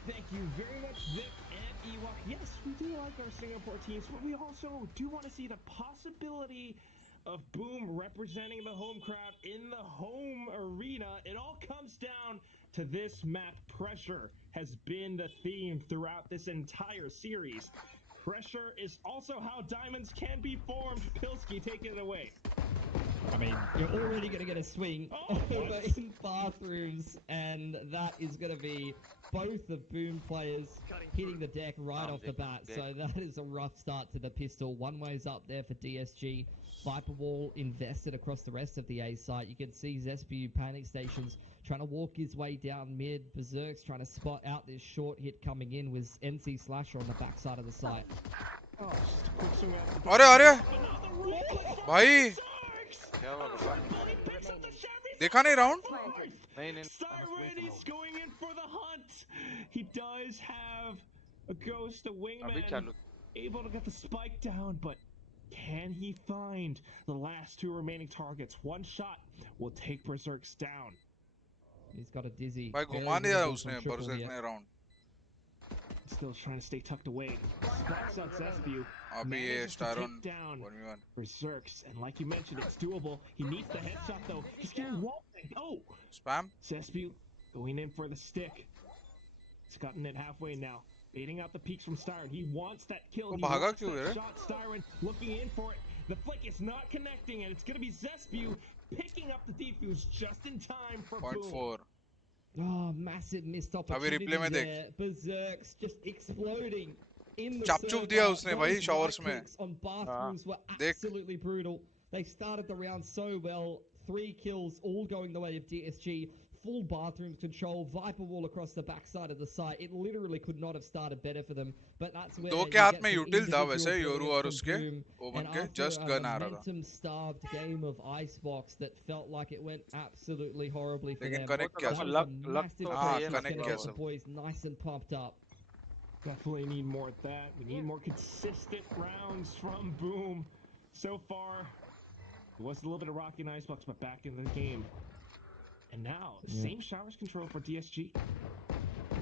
Thank you very much, Vic and Ewok. Yes, we do like our Singapore teams, but we also do want to see the possibility of Boom representing the home crowd in the home arena. It all comes down to this map. Pressure has been the theme throughout this entire series. Pressure is also how diamonds can be formed. 𝐾𝐿, take it away. I mean, you're already going to get a swing over in bathrooms, and that is going to be both the Boom players hitting the deck right off the bat. So that is a rough start to the pistol. One way's up there for DSG. 𝐼𝐸 invested across the rest of the A site. You can see 𝐆𝐿𝐾𝐿 panic stations trying to walk his way down mid. 𝐵erX's trying to spot out this short hit coming in with MC Slasher on the backside of the site. अरे भाई देखा नहीं round? Siren, he's going in for the hunt. He does have a ghost, a wingman, able to get the spike down, but can he find the last two remaining targets? One shot will take 𝐵erX's down. He's got a dizzy. भाई घुमा दिया उसने 𝐵erX's ने round. Still trying to stay tucked away. Spots out 𝐆𝐿𝐾𝐿. अभी ये star on down 1v1. 𝐵erX's, and like you mentioned, it's doable. He needs the headshot though. He's getting walled. Oh! Spam. 𝐆𝐿𝐾𝐿 going in for the stick. He's gotten it halfway now. Baiting out the peaks from Styron. He wants that kill. He भागा wants क्यों that है? shot. Styron looking in for it. The flick is not connecting, and it's going to be 𝐆𝐿𝐾𝐿 picking up the defuse just in time for Boom. 0.4. Oh, massive missed opportunity replay में देख. there. 𝐵erX's just exploding in the चप-चुप server. दिया उसने भाई Those showers right में. clicks on bathrooms were देख. absolutely brutal. They started the round so well. 3 kills, all going the way of DSG. full bathrooms control, Viper wall across the backside of the site. It literally could not have started better for them. But that's where दो you के हाथ get में some यूटिल था individual वैसे Yoru brilliance और from उसके Boom. Oven And के after just a gun आ रहा था momentum-starved game of Icebox that felt like it went absolutely horribly for लेकिन them. कनेक्ट तो किया That देखो was a लक massive तो हाँ चाहिए push ना to कनेक्ट थोड़ा किया get the बहुत सब boys nice and pumped up. Definitely need more of that. We need more consistent rounds from Boom. So far, it was a little bit of rocky and icebox, but back in the game. And now, same showers control for DSG.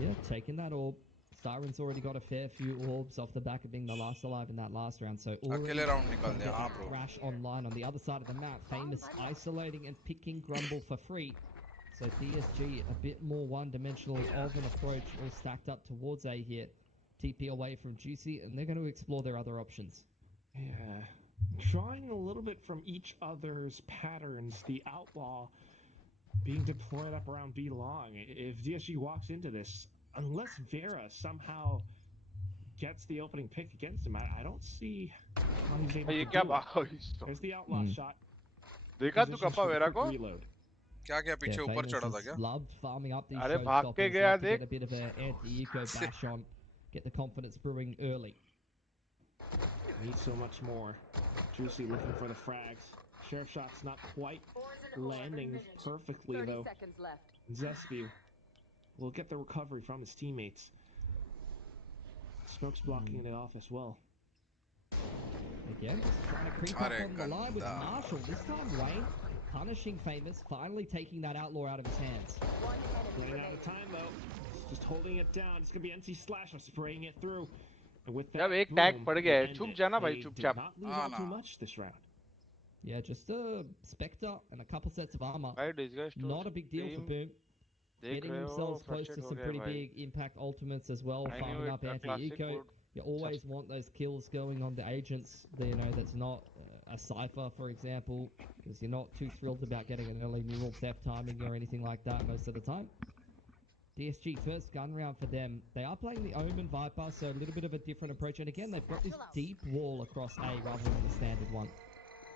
Yeah, taking that orb. Siren's already got a fair few orbs off the back of being the last alive in that last round, so already अकेले round निकाल trying to दिया get हाँ that bro crash online on the other side of the map. Famous isolating and picking Grumble for free. So DSG a bit more one-dimensional of an approach, all stacked up towards A here. TP away from Juicy, and they're going to explore their other options. Yeah. Drawing a little bit from each other's patterns, the Outlaw being deployed up around B long. If DSG walks into this, unless Vera somehow gets the opening pick against him, I don't see how he's able ये to क्या do it. There's the Outlaw shot. देखा तू Positions KappA for the vera quick को reload. क्या क्या पीछे Yeah, ऊपर Famous चढ़ा था has क्या loved farming up these अरे भाग के showstoppers, गया love to देख get a bit of an anti-eco bash on, get the confidence brewing early. Need so much more. Juicy looking for the frags. Sheriff shot's not quite landing perfectly though. 𝐆𝐿𝐼𝐷𝐎 will get the recovery from his teammates. Smoke's blocking it off as well. Again, just trying to creep up अरे on the line with गंदा Marshall. This time, Wayne punishing Famous, finally taking that Outlaw out of his hands. Running out of time though. Just holding it down. It's gonna be NC Slasher spraying it through. And with that, जब एक boom, tag पड़ गया है end छुप it. जाना भाई They did चुपचाप not lose हाँ all ना too much this round. Yeah, just a Spectre and a couple sets of armor. भाई disgust Not a big deal for Boom. देख Getting रहे हो themselves close फ्रस्ट्रेट to हो some गया pretty भाई big impact ultimates as well, I knew farming it up a classic anti-eco. would You always want those kills going on the agents, you know, that's not a Cypher, for example, because you're not too thrilled about getting an early neural theft timing or anything like that most of the time. DSG, first gun round for them. They are playing the Omen Viper, so a little bit of a different approach. And again, they've got this deep wall across A rather than the standard one.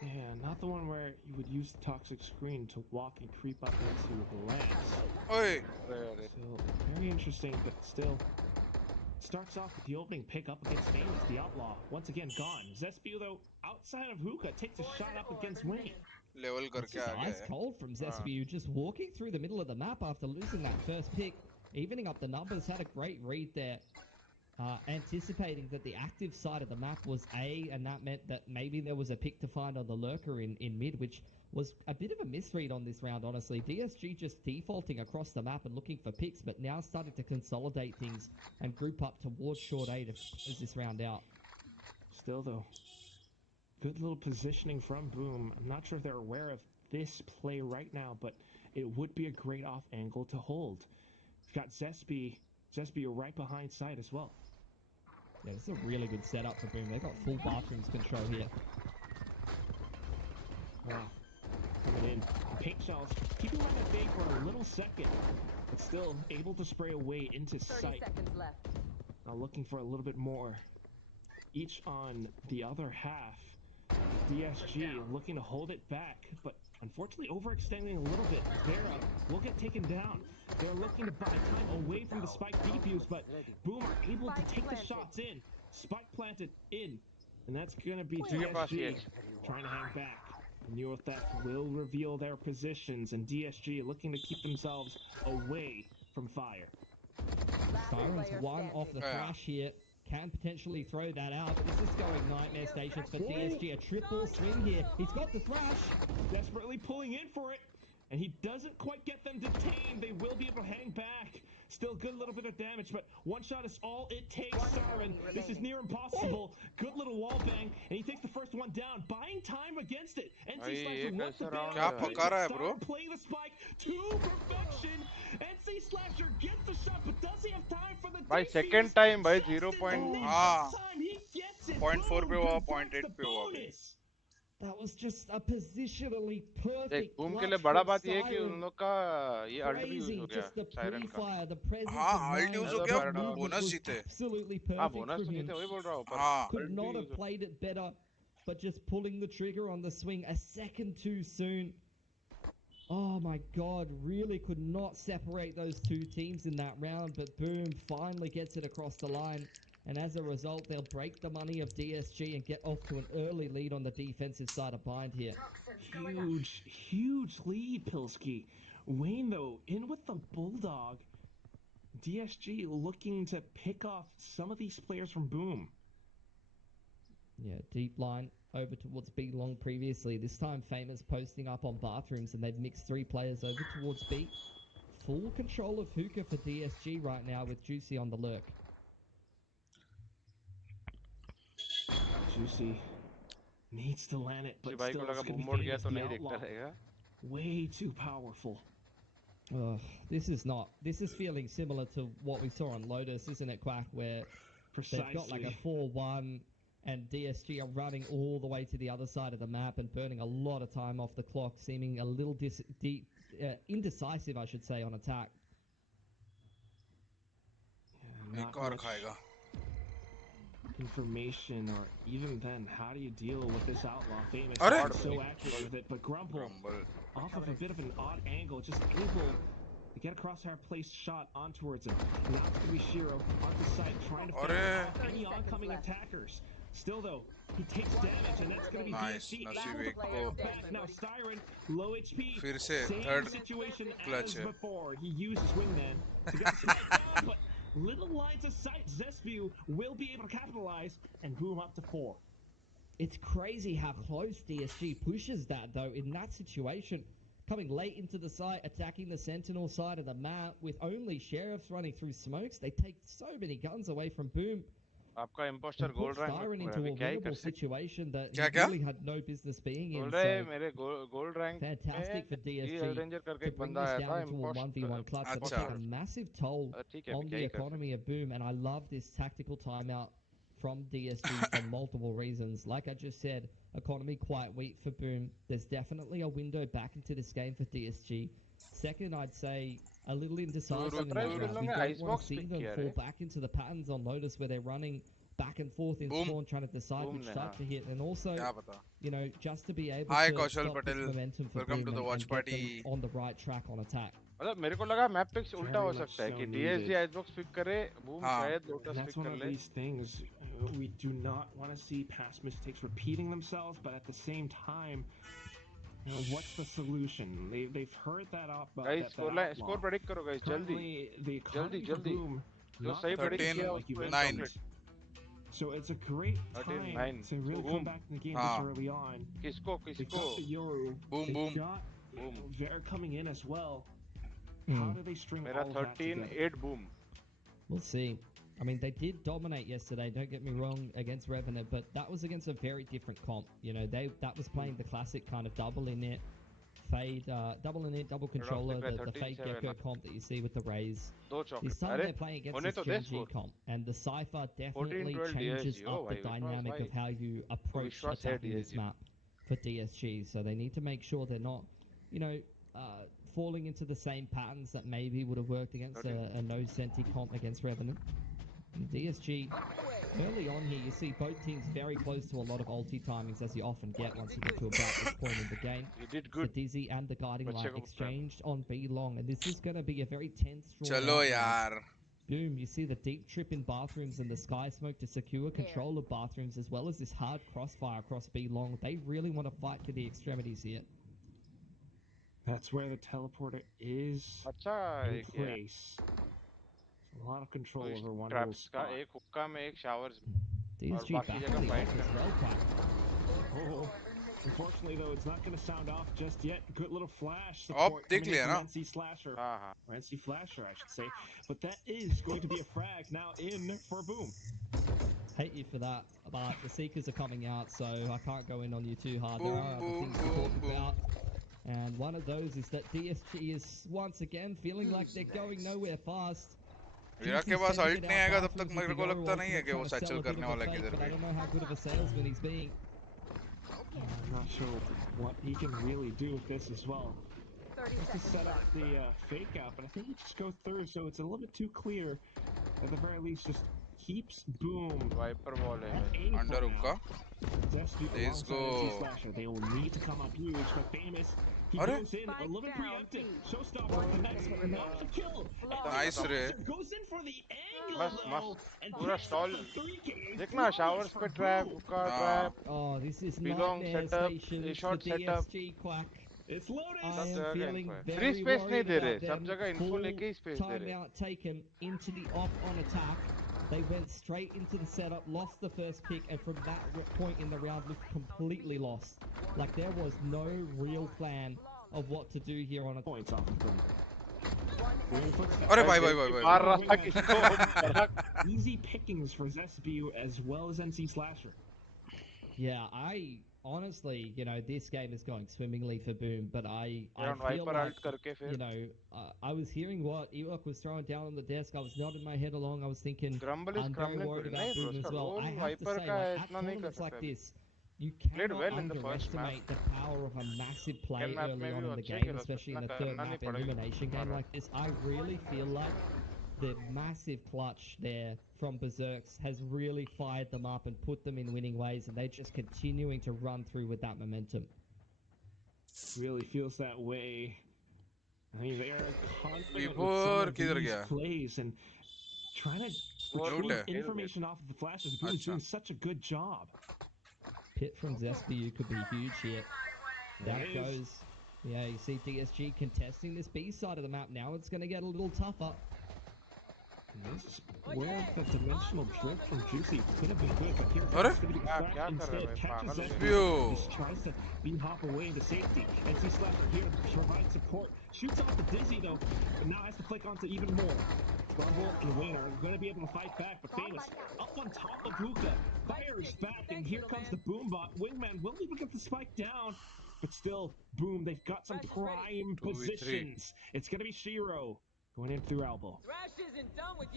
Yeah, not the one where you would use the toxic screen to walk and creep up into the lands. ओए So, very interesting, but still. Starts off with the opening pick up against Famous, the Outlaw. Once again gone. 𝐆𝐿𝐼𝐷𝐎, though, outside of hookah, takes a shot up against Wayne. Level It's करके just आ गया ice है cold from 𝐆𝐿𝐼𝐷𝐎, just walking through the middle of the map after losing that first pick, evening up the numbers, had a great read there. Anticipating that the active side of the map was A, and that meant that maybe there was a pick to find on the lurker in mid, which was a bit of a misread on this round, honestly. DSG just defaulting across the map and looking for picks, but now starting to consolidate things and group up towards short A to close this round out. Still, though, good little positioning from Boom. I'm not sure if they're aware of this play right now, but it would be a great off angle to hold. We've got 𝐆𝐿𝐼𝐷𝐎 right behind side as well. Yeah, this is a really good setup for Boom. They've got full bathrooms control here. Wow. Coming in. Paint shells. Keeping them at bay for a little second, but still able to spray away into 30 sight. seconds left. Now looking for a little bit more. Each on the other half. DSG looking to hold it back, but unfortunately overextending a little bit. Vera will get taken down. They're looking to buy time away from the spike defuse, but Boom are able to take the shots in. Spike planted in, and that's going to be DSG trying to hang back. The neural theft will reveal their positions, and DSG looking to keep themselves away from fire. Sirens one off the flash here. Can potentially throw that out, but this is going nightmare stations for DSG. A triple swing here. He's got the flash. Desperately pulling in for it, and he doesn't quite get them detained. They will be able to hang back. Still good little bit of damage, but one shot is all it takes, Siren. This is near impossible. Good little wall bang, and he takes the first one down, buying time against it. NC Slasher wants the ban क्या on पका रहा है Siren bro playing the spike to perfection. NC Slasher gets the shot, but does he have time for the भाई defuse? second time भाई Just 0. in the nick हाँ of time, he gets it. 0.4 Boom पे हुआ converts 0.8 the पे हुआ भाई bonus. That was just a positionally देख perfect boom के clutch लिए बड़ा from बात ये है कि उन Siren. लोग का ये अल्ट भी यूज हो Praising गया just the सायरन का pre-fire, the presence हाँ of alt mind, use the हो एज अ गया good movement बोनस was जीते absolutely हाँ perfect बोनस from तो him. जीते वही बोल रहा हूँ पर हाँ Could अल्ट भी not use have played it better, but just pulling the trigger on the swing a second too soon. Oh my god, really could not separate those two teams in that round, but Boom finally gets it across the line. And as a result, they'll break the money of DSG and get off to an early lead on the defensive side of Bind here. Huge lead, 𝐼𝐿𝐾𝐿. Wayne, though, in with the Bulldog. DSG looking to pick off some of these players from Boom. Yeah, deep line over towards B long previously. This time Famous posting up on bathrooms, and they've mixed 3 players over towards B. Full control of Hookah for DSG right now with Juicy on the lurk. Juicy needs to land it, but भाई still को लगा it's going boom to मोड़ be गया famous, तो the नहीं देखता outlaw. रहेगा. Way too powerful. This is feeling similar to what we saw on Lotus, isn't it, Quack, where Precisely. they've got like a 4-1 and DSG are running all the way to the other side of the map and burning a lot of time off the clock, seeming a little indecisive, I should say, on attack. Yeah, not much information, or even then, how do you deal with this outlaw? Famous is so accurate with it, but Grumble, off of a bit of an odd angle, just able to get a crosshair placed shot on towards him. Now it's going to be 𝐵𝐺 onto site, trying to fend off any oncoming attackers. Still, though, he takes damage, and that's going to be DSG back. Now Styron, low HP, same situation as before. He uses Wingman to get the spike down, but little lines of sight, 𝐵𝐵 will be able to capitalize and Boom up to 4. It's crazy how close DSG pushes that, though, in that situation. Coming late into the site, attacking the Sentinel side of the map with only Sheriffs running through smokes. They take so many guns away from Boom. आपका imposter gold rank Styron into a winnable situation that he really had no business being in. So मेरे gold rank fantastic for DSG to bring this down into a 1v1 clutch. It'll take a massive toll on the economy of Boom, and I love this tactical timeout from DSG for multiple reasons. Like I just said, economy quite weak for Boom. There's definitely a window back into this game for DSG. Second, I'd say a little indecisive in that round. We don't want to see them fall back into the patterns on Lotus where they're running back and forth in spawn trying to decide which site to hit, and also, you know, just to be able to stop this momentum for Boom and get them on the right track on attack. मतलब मेरे को लगा map pics उल्टा हो सकता है कि DSG icebox pick करे, बूम शायद लोटस That's पिक one कर of ले. these things. We do not want to see past mistakes repeating themselves, but at the same time, you know, what's the solution? They've heard that up. Guys, score predict करो guys, जल्दी. जल्दी. जो सही predict किया उसको 9. So it's a great time to really come back in the game this early on. किसको? They got the Yoru. Boom. Got Ver coming in as well. How do they string all of that together? 13-8 boom. We'll see. I mean, they did dominate yesterday, don't get me wrong, against Revenant, but that was against a very different comp. You know, that was playing the classic kind of double init, fade, double init, double controller, the fade Gecko comp that you see with the Rays. This time they're playing against this Gen G comp, and the Cypher definitely changes up the dynamic of how you approach attacking this map for DSG. So they need to make sure they're not, you know, falling into the same patterns that maybe would have worked against a no-senti comp against Revenant. And DSG, early on here, you see both teams very close to a lot of ulti timings, as you often get once you get to about this point in the game. You did good. The 𝐷𝐿 and the guiding light exchanged on B long, and this is going to be a very tense draw. Chalo yaar. Boom, you see the deep trip in bathrooms and the sky smoke to secure control of bathrooms, as well as this hard crossfire across B long. They really want to fight to the extremities here. That's where the teleporter is in place. A lot of control over one little spot. एक हुक्का में एक showers DSG back on the off as well, Pat. Oh, unfortunately though, it's not going to sound off just yet. Good little flash support coming in from NC Slasher. Or NC Flasher, I should say. But that is going to be a frag now in for Boom. Hate you for that, but the Seekers are coming out, so I can't go in on you too hard. There are other things to talk about. And one of those is that DSG is once again feeling like they're going nowhere fast. Virat के पास alt नहीं आएगा तब तक मेरे को लगता नहीं है कि वो सैचल करने वाला है किधर भी. I don't know how good of a salesman he's being. I'm not sure what he can really do with this as well. Just to set up the fake out, but I think we just go through, so it's a little bit too clear. At the very least, just keeps Boom Viper wall है at भाई. A Under for hookah. now. Zesty Let's alongside MC go. Slasher. They will need to come up huge, but Famous, he Arre? goes in a little bit preemptive. Showstopper connects, but not the kill. And Nice the रे. Slasher goes in for the angle Must, though, must. and पूरा picks up stall. the 3K. देखना showers For पे trap, Boom. hookah हाँ. trap, Oh, this is belong nightmare setup, stations a for short setup. DSG quack. It's loaded. I सब am जगह का feeling info है. very Free space नहीं worried दे रहे. about सब them. जगह info Full लेके ही space दे रहे. timeout taken into the off on attack. They went straight into the setup, lost the first pick, and from that point in the round looked completely lost. Like there was no real plan of what to do here on a Points off of them. अरे भाई भाई भाई मार भाई. रहा था किसको. Easy pickings for Zesbu as well as MC Slasher. Yeah, I honestly, you know, this game is going swimmingly for Boom, but I Around feel Viper like, alt करके फिर. you know, I was hearing what 𝐆-𝐏𝐾𝐿 was throwing down on the desk. I was nodding my head along. I was thinking, Grumble is I'm very crumbling worried थोड़ी. about नहीं bro, Boom as उसका well. role I have to Viper say, का है, like, at इतना नहीं कर tournaments like सकता. this, you Played cannot well in the first map. underestimate the power of a massive play Second map early में on भी in the अच्छा game, खेला, especially in उसको a third करना map नहीं पड़ेगा. elimination game like this. I really feel like the massive clutch there from Berserks has really fired them up and put them in winning ways, and they're just continuing to run through with that momentum. Really feels that way. I mean, they are confident with some Before of किधर these गया? plays and trying to Loot retrieve है. information off of the flashes. Boom's अच्छा. doing such a good job. Pit from 𝐵 could be huge here. Down it It is. goes. Yeah, you see DSG contesting this B side of the map now. It's going to get a little tougher. And this is where the dimensional drift from Juicy could have been good, but here अरे? it's going to be the क्या flash कर रहा है instead. भाई, Catches पागल हो Zesty, गया. just tries to B-hop away into safety. NC Slasher here to provide support. Shoots off the Dizzy though, but now has to flick onto even more. Rumble and Wayne are going to be able to fight back, but Famous up on top of Hookah, fires back, and here comes the Boombot. Wingman will even get the spike down, but still, Boom, they've got some prime 2v3. positions. It's going to be Shiro going in through elbow.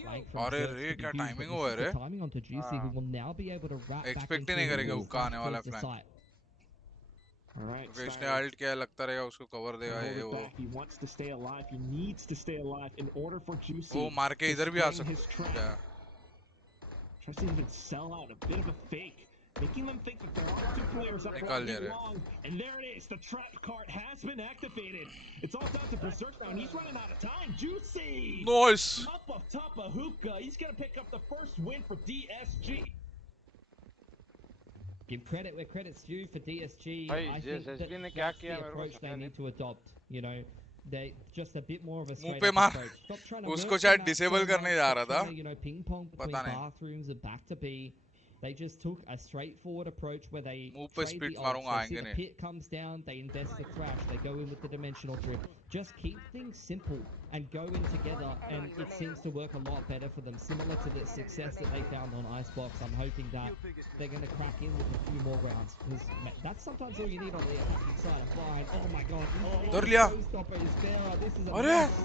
Flank from अरे Berserks रे, could be क्या huge, timing but हुआ this है is the रे? timing onto Juicy, who will now be able to wrap back Expect into ही नहीं the करेंगे wall हुक्का आने वाला towards the flank. site. All right, क्योंकि इसने Styler. अल्ट किया, लगता रहेगा उसको कवर देगा Hold ये it वो. back. He wants to stay alive. He needs to stay alive in order for Juicy वो मार के to इधर भी आ spring his सकता trap. है. Tries to even sell out a bit of a fake, making them think that there are two players up निकाल दिया right रे. long. And there it is. The trap card has been activated. It's all down to Berserk now, and he's running out of time. Juicy! Nice. Up top of Hookah. He's going to pick up the first win for DSG. Give credit where credit's due for DSG. भाई, I think SSB ने that क्या that's किया the मेरे को approach they समझा need to adopt. You know, they just a bit more of a मुंह straight पे up मार. approach. Stop trying to उसको work शायद them out disable so करने much, जा stop रहा trying था. to, you know, ping pong between पता नहीं. bathrooms and back to B. They just took a straightforward approach where they मुंह पे trade split the मारूंगा, ults. They see आएंगे the नहीं. pit comes down, they invest the thrash, they go in with the dimensional drift. Just keep things simple and go in together, and it seems to work a lot better for them. Similar to the success that they found on Icebox, I'm hoping that they're going to crack in with a few more rounds, because that's sometimes all you need on the attacking side. A blind, oh my god, धर लिया. showstopper is there. This is a अरे, mess.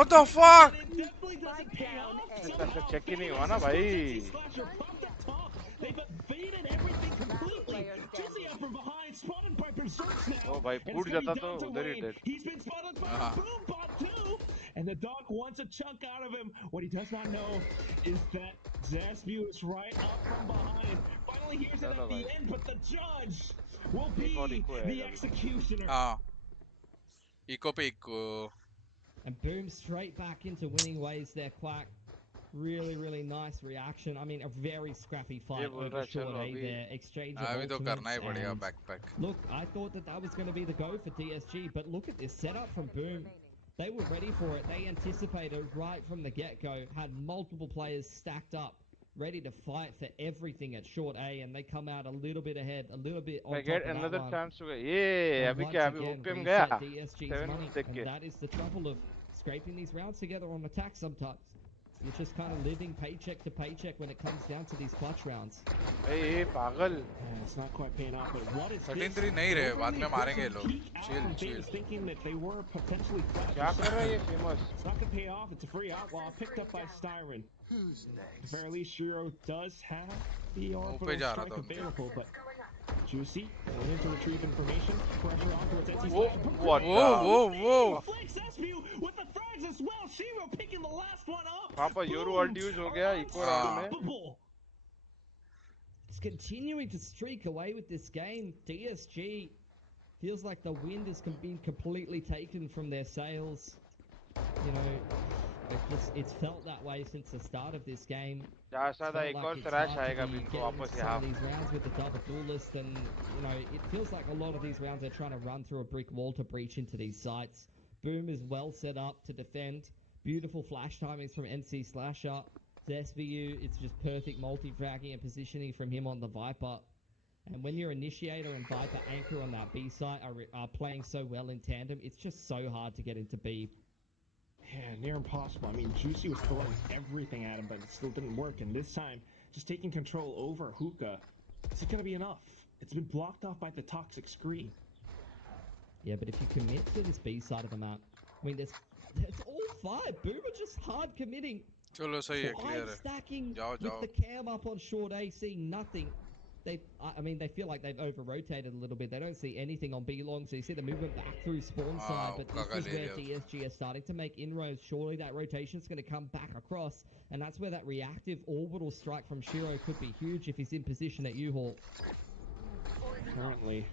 what the fuck? It definitely doesn't pay off. Slasher check ही नहीं हुआ ना भाई. Slasher popped up top. They've evaded everything completely. Juicy out from behind, spotted by Berserks now. ओ भाई, And foot it's gonna be जाता down तो to उधर ही Wayne. dead. He's been spotted by the Boombot too. And the dog wants a chunk out of him. What he does not know is that Zesbu is right up from behind. Finally hears it at the end, but the judge will be the executioner. हाँ. Eco पे eco. And boom, straight back into winning ways there, Quack. Really, really nice reaction. I mean, a very scrappy fight over short A there. Exchange of अभी तो करना ही ultimates, पड़ेगा and backpack. look, I thought that was going to be the go for DSG, but look at this setup from Boom. They were ready for it. They anticipated right from the get-go, had multiple players stacked up, ready to fight for everything at short A, and they come out a little bit ahead, a little bit on top get of that another one. chance to go. Yeah, And अभी once क्या अभी again, hook पे reset गया. DSG's 7 money, देख and के. that is the trouble of scraping these rounds together on attack sometimes. You're just kind of living paycheck to paycheck when it comes down to these clutch rounds. Hey, पागल. It's not quite paying off, but what is 13-3 नहीं रहे, बाद में मारेंगे लोग. Chill. Thinking that they were potentially क्या कर रहा है ये famous? It's not gonna pay off. It's a free outlaw picked up by Styron. At the very least, Shiro does have the orbital strike available, but Juicy going in to retrieve information. Pressure on towards NC. What? Whoa. Flanks Zesbu with the frags as well. Shiro picking the last one up. पापा Yoru alt use हो गया eco round में. It's continuing to streak away with this game. DSG feels like the wind has been completely taken from their sails. You know, it's felt that way since the start of this game. जैसा था एक और crash आएगा बिनको वापस यहाँ. These rounds with the double duelist, and you know, it feels like a lot of these rounds are trying to run through a brick wall to breach into these sites. Boom is well set up to defend. Beautiful flash timings from NC Slasher. 𝐵𝑆𝑉𝑈, it's just perfect multi-fragging and positioning from him on the Viper. And when your Initiator and Viper Anchor on that B site are playing so well in tandem, it's just so hard to get into B. Yeah, near impossible. I mean, Juicy was throwing everything at him, but it still didn't work. And this time, just taking control over 𝐼𝐾𝐾, is it going to be enough? It's been blocked off by the toxic screen. Yeah, but if you commit to this B side of the map, I mean, it's all five. Boomer just hard committing. चलो सही है, clear है. Stacking जाओ with the cam up on short A, seeing nothing. I mean, they feel like they've over-rotated a little bit. They don't see anything on B long, so you see the movement back through spawn side, but this is where DSG is starting to make inroads. Surely that rotation's going to come back across, and that's where that reactive orbital strike from Shiro could be huge if he's in position at 𝐵𝐿. Currently,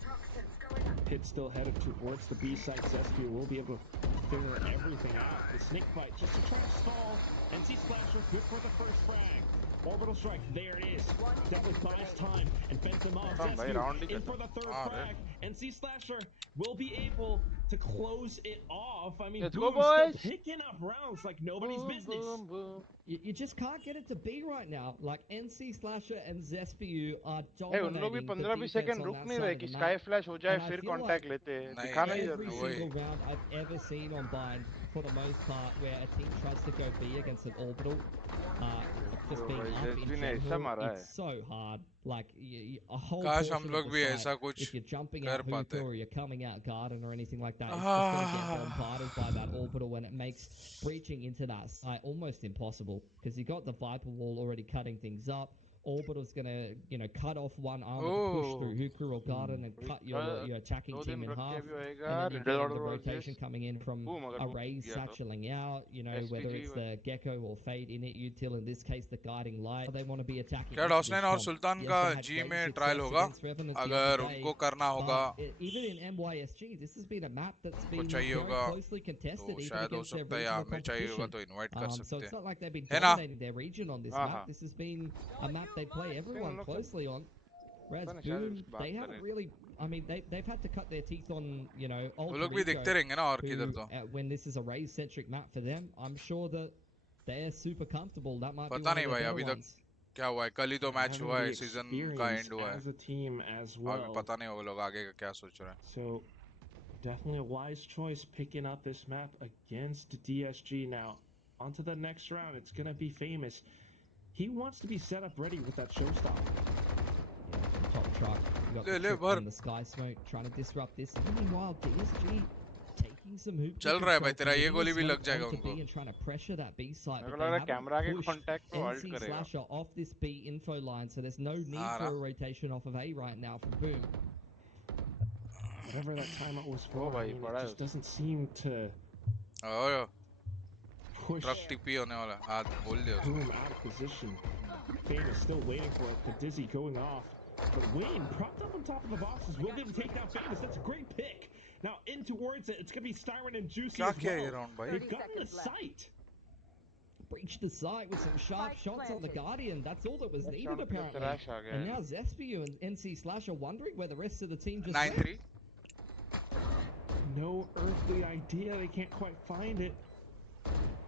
Pit still headed towards the B side. 𝐵𝑆𝑉𝑈 will be able to figure everything out. The snake bite just to try to stall. NC Slasher good for the first frag. Orbital strike, there it is. Definitely buys time and fends them off. 𝐵𝑆𝑉𝑈 in for the third frag. NC Slasher will be able to close it off. I mean, let's Boom go, boys. Still picking up rounds like nobody's business. Boom, boom. You just can't get it to B right now. Like NC Slasher and 𝐵𝑆𝑉𝑈 are Hey, उन लोग भी dominating 15 the second defense रुक on नहीं that रहे side कि of the sky map. Flash हो जाए And I फिर feel कांटेक्ट like लेते हैं. नहीं, दिखाना ही every जरूरी single round I've ever seen on Bind, for the most part, where a team tries to go B against an orbital, just being up in general, it's so hard. Like a whole काश portion हम लोग of भी the ऐसा site, कुछ if you're jumping कर out पाते. 𝐼𝐾 or you're coming out Garden or anything like that, it's just going to get bombarded by that orbital, when it makes breaching into that site almost impossible, because you got the Viper wall already cutting things up. Orbital's gonna, you know, cut off one armor to push through 𝐼𝐾 or Garden and cut your attacking team in half. And then you're getting the rotation coming in from a Raze satcheling out, you know, whether it's the 𝐵𝐾𝐾 or Fade in it, util, in this case the guiding light. They want to be attacking. क्या डॉसलाइन और सुल्तान का G में trial होगा? अगर उनको करना होगा, even in MYSG, this has been a map that's been चाहिए very होगा, closely contested, तो even शायद हो against their सकता है, या regional हमें चाहिए होगा competition. तो इनवाइट कर So सकते it's हैं. not like they've been है ना? dominating their region on this map. This has been a map they play everyone closely on. Whereas Boom, they haven't really. I mean, they've had to cut their teeth on, you know, वो लोग भी दिखते रहेंगे ना और किधर तो. when this is a Raze-centric map for them, I'm sure that they're super comfortable. That might be पता one नहीं of भाई their अभी better तक ones. क्या हुआ है. कल ही तो मैच हुआ है, सीजन का Experience एंड हुआ है. as a team as अभी well. पता नहीं वो लोग आगे का क्या सोच रहे हैं. So definitely a wise choice picking up this map against DSG. Now onto the next round. It's gonna be famous. He wants to be set up ready with that showstopper. Top truck, you got the trip on the sky smoke, trying to disrupt this. Meanwhile, DSG taking some hoop. चल रहा है भाई तेरा, ये गोली भी लग जाएगा उनको. And trying to pressure that B site, मेरे but को लग रहा है they कैमरा के haven't pushed कांटेक्ट पे अल्ट NC करेगा. Slasher off this B info line, so there's no need for a rotation off of A right now from Boom. Whatever that timeout was for, भाई, I mean, पड़ा it है just doesn't seem to oh push truck TP होने वाला. आज बोल दिया उसने. Boom out of position. Fame is still waiting for it. The Dizzy going off. But Wayne, propped up on top of the boxes, will be able to take down Famous. That's a great pick. Now in towards it, it's going to be Styron and Juicy क्या as किया ये well. Round भाई? They've gotten the sight. Breached the site with some sharp shots on the Guardian. That's all that was needed That's apparently. And now 𝐵𝑆𝑉𝑈 and NC Slasher wondering where the rest of the team just 9-3. No earthly idea. They can't quite find it.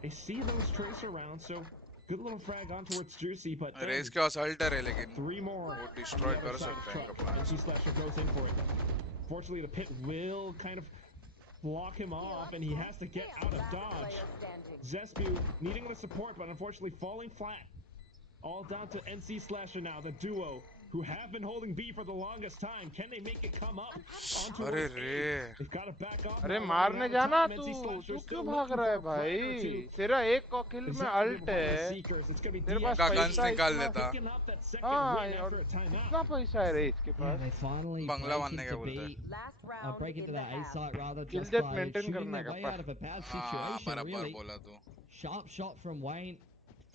They see those tracer rounds, so good little frag on towards Juicy, but race के असल्टर है लेकिन 3 more. वो destroy कर सकते हैं इनका plan. NC Slasher goes in for it. Fortunately, the pit will kind of block him off, and he has to get out of dodge. 𝐵𝑆𝑉𝑈 needing the support, but unfortunately falling flat. All down to NC Slasher now, the duo who have been holding B for the longest time. Can they make it come up onto अरे those रे eight? They've got to back off. अरे now, मारने running out of जाना time. तू NC Slasher तू still क्यों भाग looking रहा है for a player or भाई two. तेरा एक किल में Exactly अल्ट behind the है Seekers. It's gonna be तेरे पास का DSG गन्स पैसा निकाल इतना लेता picking up that second हाँ win और after a timeout. इतना पैसा है रे इसके Yeah, pass they finally Bangla break मारने into क्या बोलते B, हैं break into that A site rather kill just death by maintain shooting करना their है way kappa out of a bad हाँ situation, बराबर really. बोला तू Sharp shot from Wayne,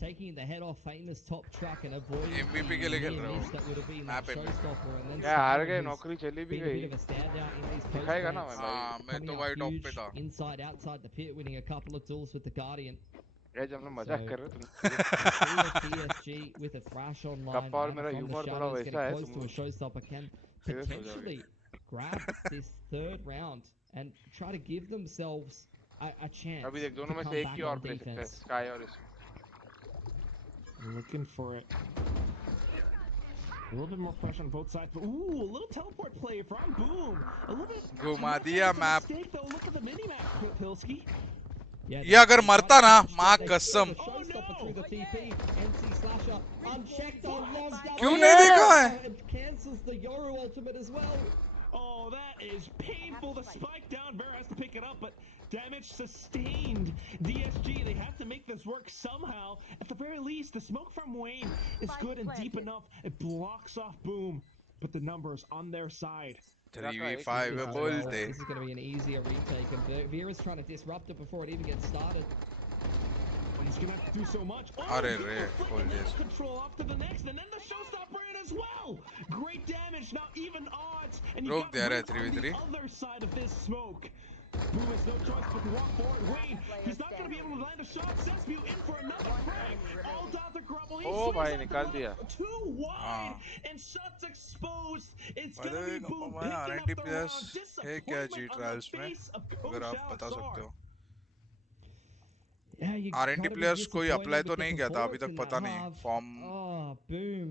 taking the head off Famous top truck and avoiding MVP के the लिए खेल near रहे miss हो that would have been map that पे showstopper. And then क्या हार Cypher, गए who's नौकरी चली भी been a गई bit of a standout in these post दिखाएगा ना ranks, मैं भाई हाँ मैं coming तो up भाई टॉप पे huge था inside outside the pit, winning a couple of duels with the Guardian. Gas हम लोग मजाक कर रहे So तुम see if DSG with a thrash online kappa और out मेरा from the ह्यूमर थोड़ा shadows, वैसा getting है close to तुम a showstopper, can सीरियस हो जाओगे potentially grab this third round and try to give themselves a chance अभी देख to दोनों में come से एक back ही और on प्ले सकता है defense. स्काई और इसमें Looking for it. A little bit more pressure on both sides, but ooh, a little teleport play from Boom. A little bit. घुमा Not दिया much of a map mistake, though. Look at the mini map, Pilsky. Yeah, ये अगर मरता ना माँ they कसम the showstopper through the TP. NC Slasher unchecked on long क्यों नहीं देखा है and cancels the Yoru ultimate as well. Oh, that is painful. The spike down. Bear has to pick it up, but damage sustained. DSG, they have to make this work somehow. At the very least, the smoke from Wayne is good and deep enough. It blocks off Boom, but the numbers on their side. 3v5 बोलते This is going to be an easier retake, and Vera's trying to disrupt it before it even gets started. He's gonna have to do so much. Oh, अरे good रे flick, खोल and दिया then control up to the next, and then the showstopper in as well. Great damage, now even odds, and you रोक got दिया रे Boom on the 3v3 other side of this smoke. Boom has no choice but to walk forward. Wayne, he's not gonna be able to land a shot. Sespew in for another crack. All down the grubble. He oh swings भाई out निकाल the दिया left, too wide, and shots exposed. It's gonna be Boom मैं picking RNT up the players round. है क्या जी Disappointment on trials the में face of अगर Coach आप बता सकते Al-Sar. हो Yeah, you RNT gotta be players कोई disappointed अप्लाई तो with the नहीं किया था अभी performance तक in पता that नहीं half. Form Oh, Boom.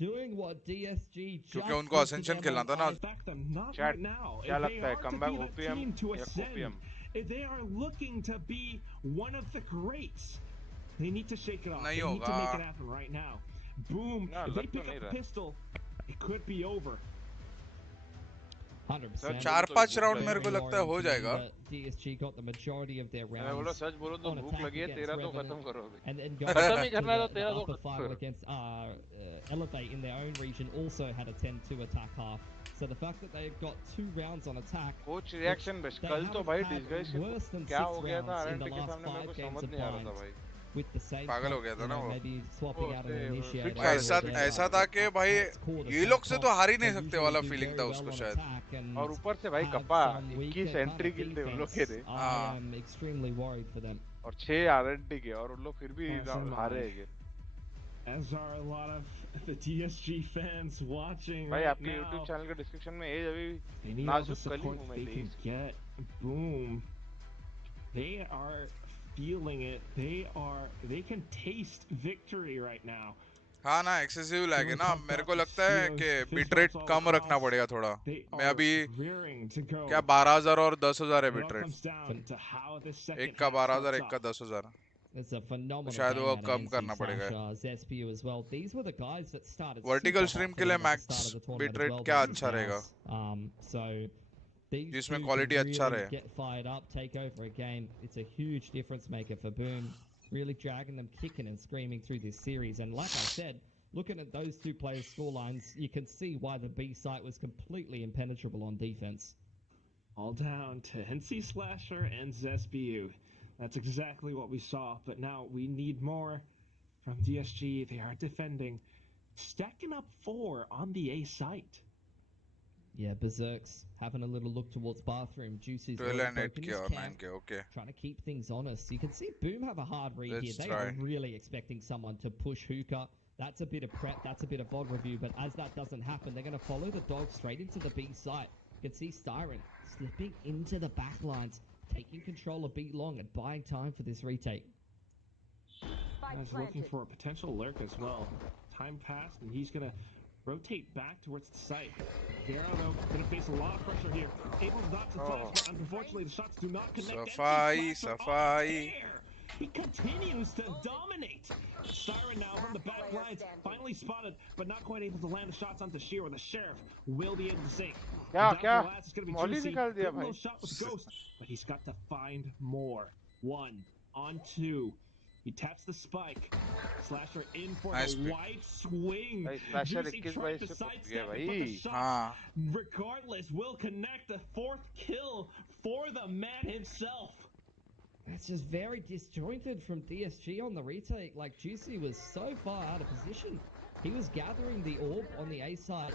Doing what DSG just क्योंकि उनको did to Ascension them खेलना on था ना Back them, not Chat, right now. क्या If they लगता है are to comeback be that OPM team to या ascend, OPM if they are looking to be one of the greats, they need to shake it off. नहीं They need to होगा make it happen right now. Boom. ना If they लग तो pick नहीं up the रहा pistol, it could be over. 100%. चार पांच round मेरे को लगता है हो जाएगा DSG got the majority of their मैं बोला rounds सच बोलो तो on भूख attack लगी है against तेरा तो Revenant, खत्म करो अभी and then खत्म going ही to करना है तो the तेरा तो upper खत्म final करो against Elevate in their own region also had a 10-2 attack half. So the fact that they've got 2 rounds on attack, coach reaction best they कल तो haven't भाई had डिस्गाइज worse than क्या 6 हो गया था rounds in RNT the के last सामने मेरे 5 को games समझ of नहीं आ रहा था binds. भाई With the same पागल हो comp, गया था you ना know, वो maybe swapping out an initiator क्योंकि ऐसा था कि भाई ये लोग से तो हार ही नहीं सकते वाला फीलिंग था उसको शायद और ऊपर से भाई कप्पा 21 एंट्री किल थे उन लोग के थे I am extremely worried for them. और 6 आरएनटी के और उन लोग फिर भी हारे हैं As are a lot of the DSG fans watching भाई right आपके now. YouTube चैनल के डिस्क्रिप्शन में एज They अभी need all the नाजुक कली support हूं they मैं can Tej get. Boom. They are feeling it. They can taste victory right now. हाँ ना एक्सेसिव लैग है ना मेरे को लगता है कि बिट रेट कम रखना पड़ेगा थोड़ा मैं अभी क्या 12,000 और 10,000 है बिट रेट एक का 12,000 एक का 10,000 It's a phenomenal शायद वो game कम out करना of पड़ेगा 𝐵𝑒SPU as well. These were the guys that started vertical super stream hot के for लिए them at the max start of the bit tournament as rate well क्या versus अच्छा रहेगा Mouse. So these जिसमें two quality can अच्छा really रहे get fired up, take over a game. It's a huge difference maker for Boom, really dragging them kicking and screaming through this series. And like I said, looking at those two players' scorelines, you can see why the B site was completely impenetrable on defense. All down to NC Slasher and 𝐵𝑒SPU. That's exactly what we saw, but now we need more from DSG. They are defending, stacking up 4 on the A site. Yeah, Berserk's having a little look towards bathroom. Juicy's 12 and 8 broken के his और 9 camp, के okay trying to keep things honest. You can see Boom have a hard read Let's here. They try. are really expecting someone to push Hookah. That's a bit of prep, that's a bit of VOD review, but as that doesn't happen, they're going to follow the dog straight into the B site. You can see Styron slipping into the back lines, taking control of B long and buying time for this retake. He's looking for a potential lurk as well. Time passed, and he's going to rotate back towards the site. Vera, though, going to face a lot of pressure here. Able to dodge the flash, but unfortunately the shots do not connect. Safai. He continues to dominate. Siren now from the back lines, finally spotted, but not quite able to land the shots onto Sheer, where the Sheriff will be able to sink. It's going to be juicy. Good little shot with Ghost, but he's got to find more. 1 on 2. He taps the spike. Slasher in for the wide swing. Juicy tried to sidestep it, but the shot, regardless, will connect the 4th kill for the man himself. That's just very disjointed from DSG on the retake. Like, Juicy was so far out of position. He was gathering the orb on the A side,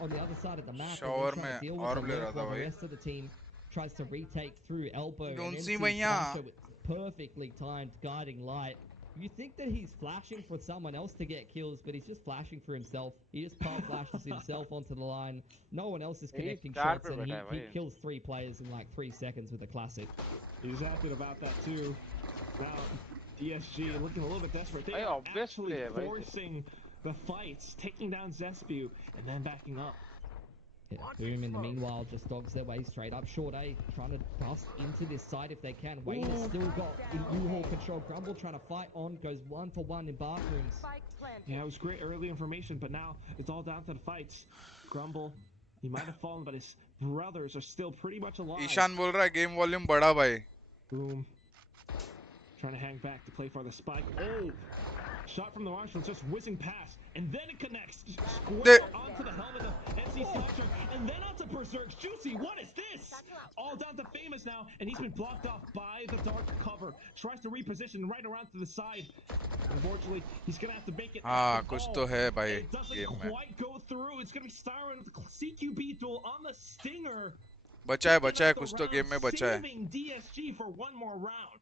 on the other side of the map. Shower and trying to deal with the rest of the team tries to retake through elbow. And Slasher with perfectly timed guiding light. You think that he's flashing for someone else to get kills, but he's just flashing for himself. He just pop flashes himself onto the line. No one else is connecting shots, and he kills 3 players in like 3 seconds with a classic. He's happy about that too. Now, DSG looking a little bit desperate. They are actually forcing the fights, taking down 𝐆𝐿𝐾𝐾 and then backing up. Yeah, Boom in the meanwhile just dogs their way straight up short A, trying to bust into this side if they can. Wayne has still got U-Haul control. Grumble trying to fight on, goes 1-for-1 in bathrooms. Yeah, it was great early information, but now it's all down to the fights. Grumble, he might have fallen, but his brothers are still pretty much alive. Ishan बोल रहा है game volume बढ़ा भाई. Boom. Trying to hang back to play for the spike. Oh! Shot from the Marshall, just whizzing past, and then it connects square onto the helmet of NC Slasher, and then onto Berserk. Juicy, what is this? All down to Famous now, and he's been blocked off by the dark cover. Tries to reposition right around to the side. Unfortunately, he's gonna have to make it. कुछ तो है भाई. It doesn't quite go through. It's gonna be Siren with the CQB duel on the Stinger. बचा है कुछ तो game में बचा है. Saving DSG for one more round.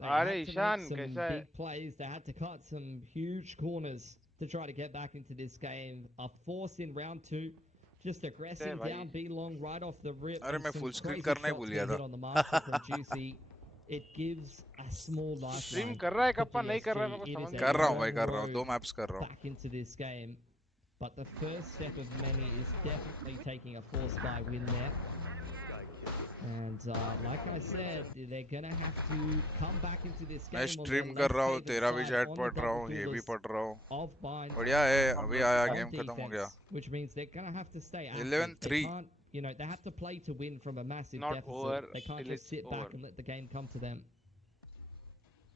They had to make some big plays. They had to cut some huge corners to try to get back into this game. A force in round 2, just aggressing down B long right off the rip. अरे मैं full screen करना ही भूल गया था. On the master from Juicy. It gives a small lifeline. Stream कर रहा है KappA नहीं कर रहा है मेरे को समझ. कर रहा हूँ भाई, कर रहा हूँ. 2 maps कर रहा हूँ. Back into this game, but the first step of many is definitely taking a force buy win there. And like I said, they're gonna have to come back into this game. मैं stream कर रहा हूँ, तेरा भी chat पढ़ रहा हूँ, ये भी पढ़ रहा हूँ. बढ़िया है, अभी आया गेम खत्म हो गया. Which means they're gonna have to stay active. 11-3. You know, they have to play to win from a massive Not deficit. over, they can't just sit back and let the game come to them.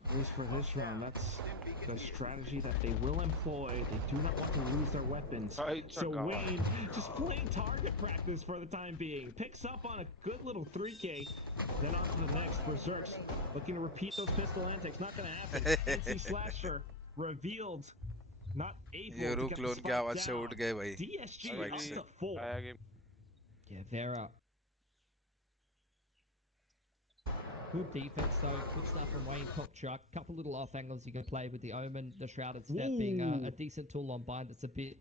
At least for this round, that's the strategy that they will employ. They do not want to lose their weapons. So Wayne just playing target practice for the time being. Picks up on a good little 3K. Then on to the next. Berserks looking to repeat those pistol antics. Not going to happen. NC Slasher revealed. Not able to get the spike down. DSG up to 4. Yeah, Vera. Good defense though, good stuff from Wayne 𝐏𝐾𝐼. Couple little off angles you can play with the Omen, the Shrouded Step being a decent tool on bind that's a bit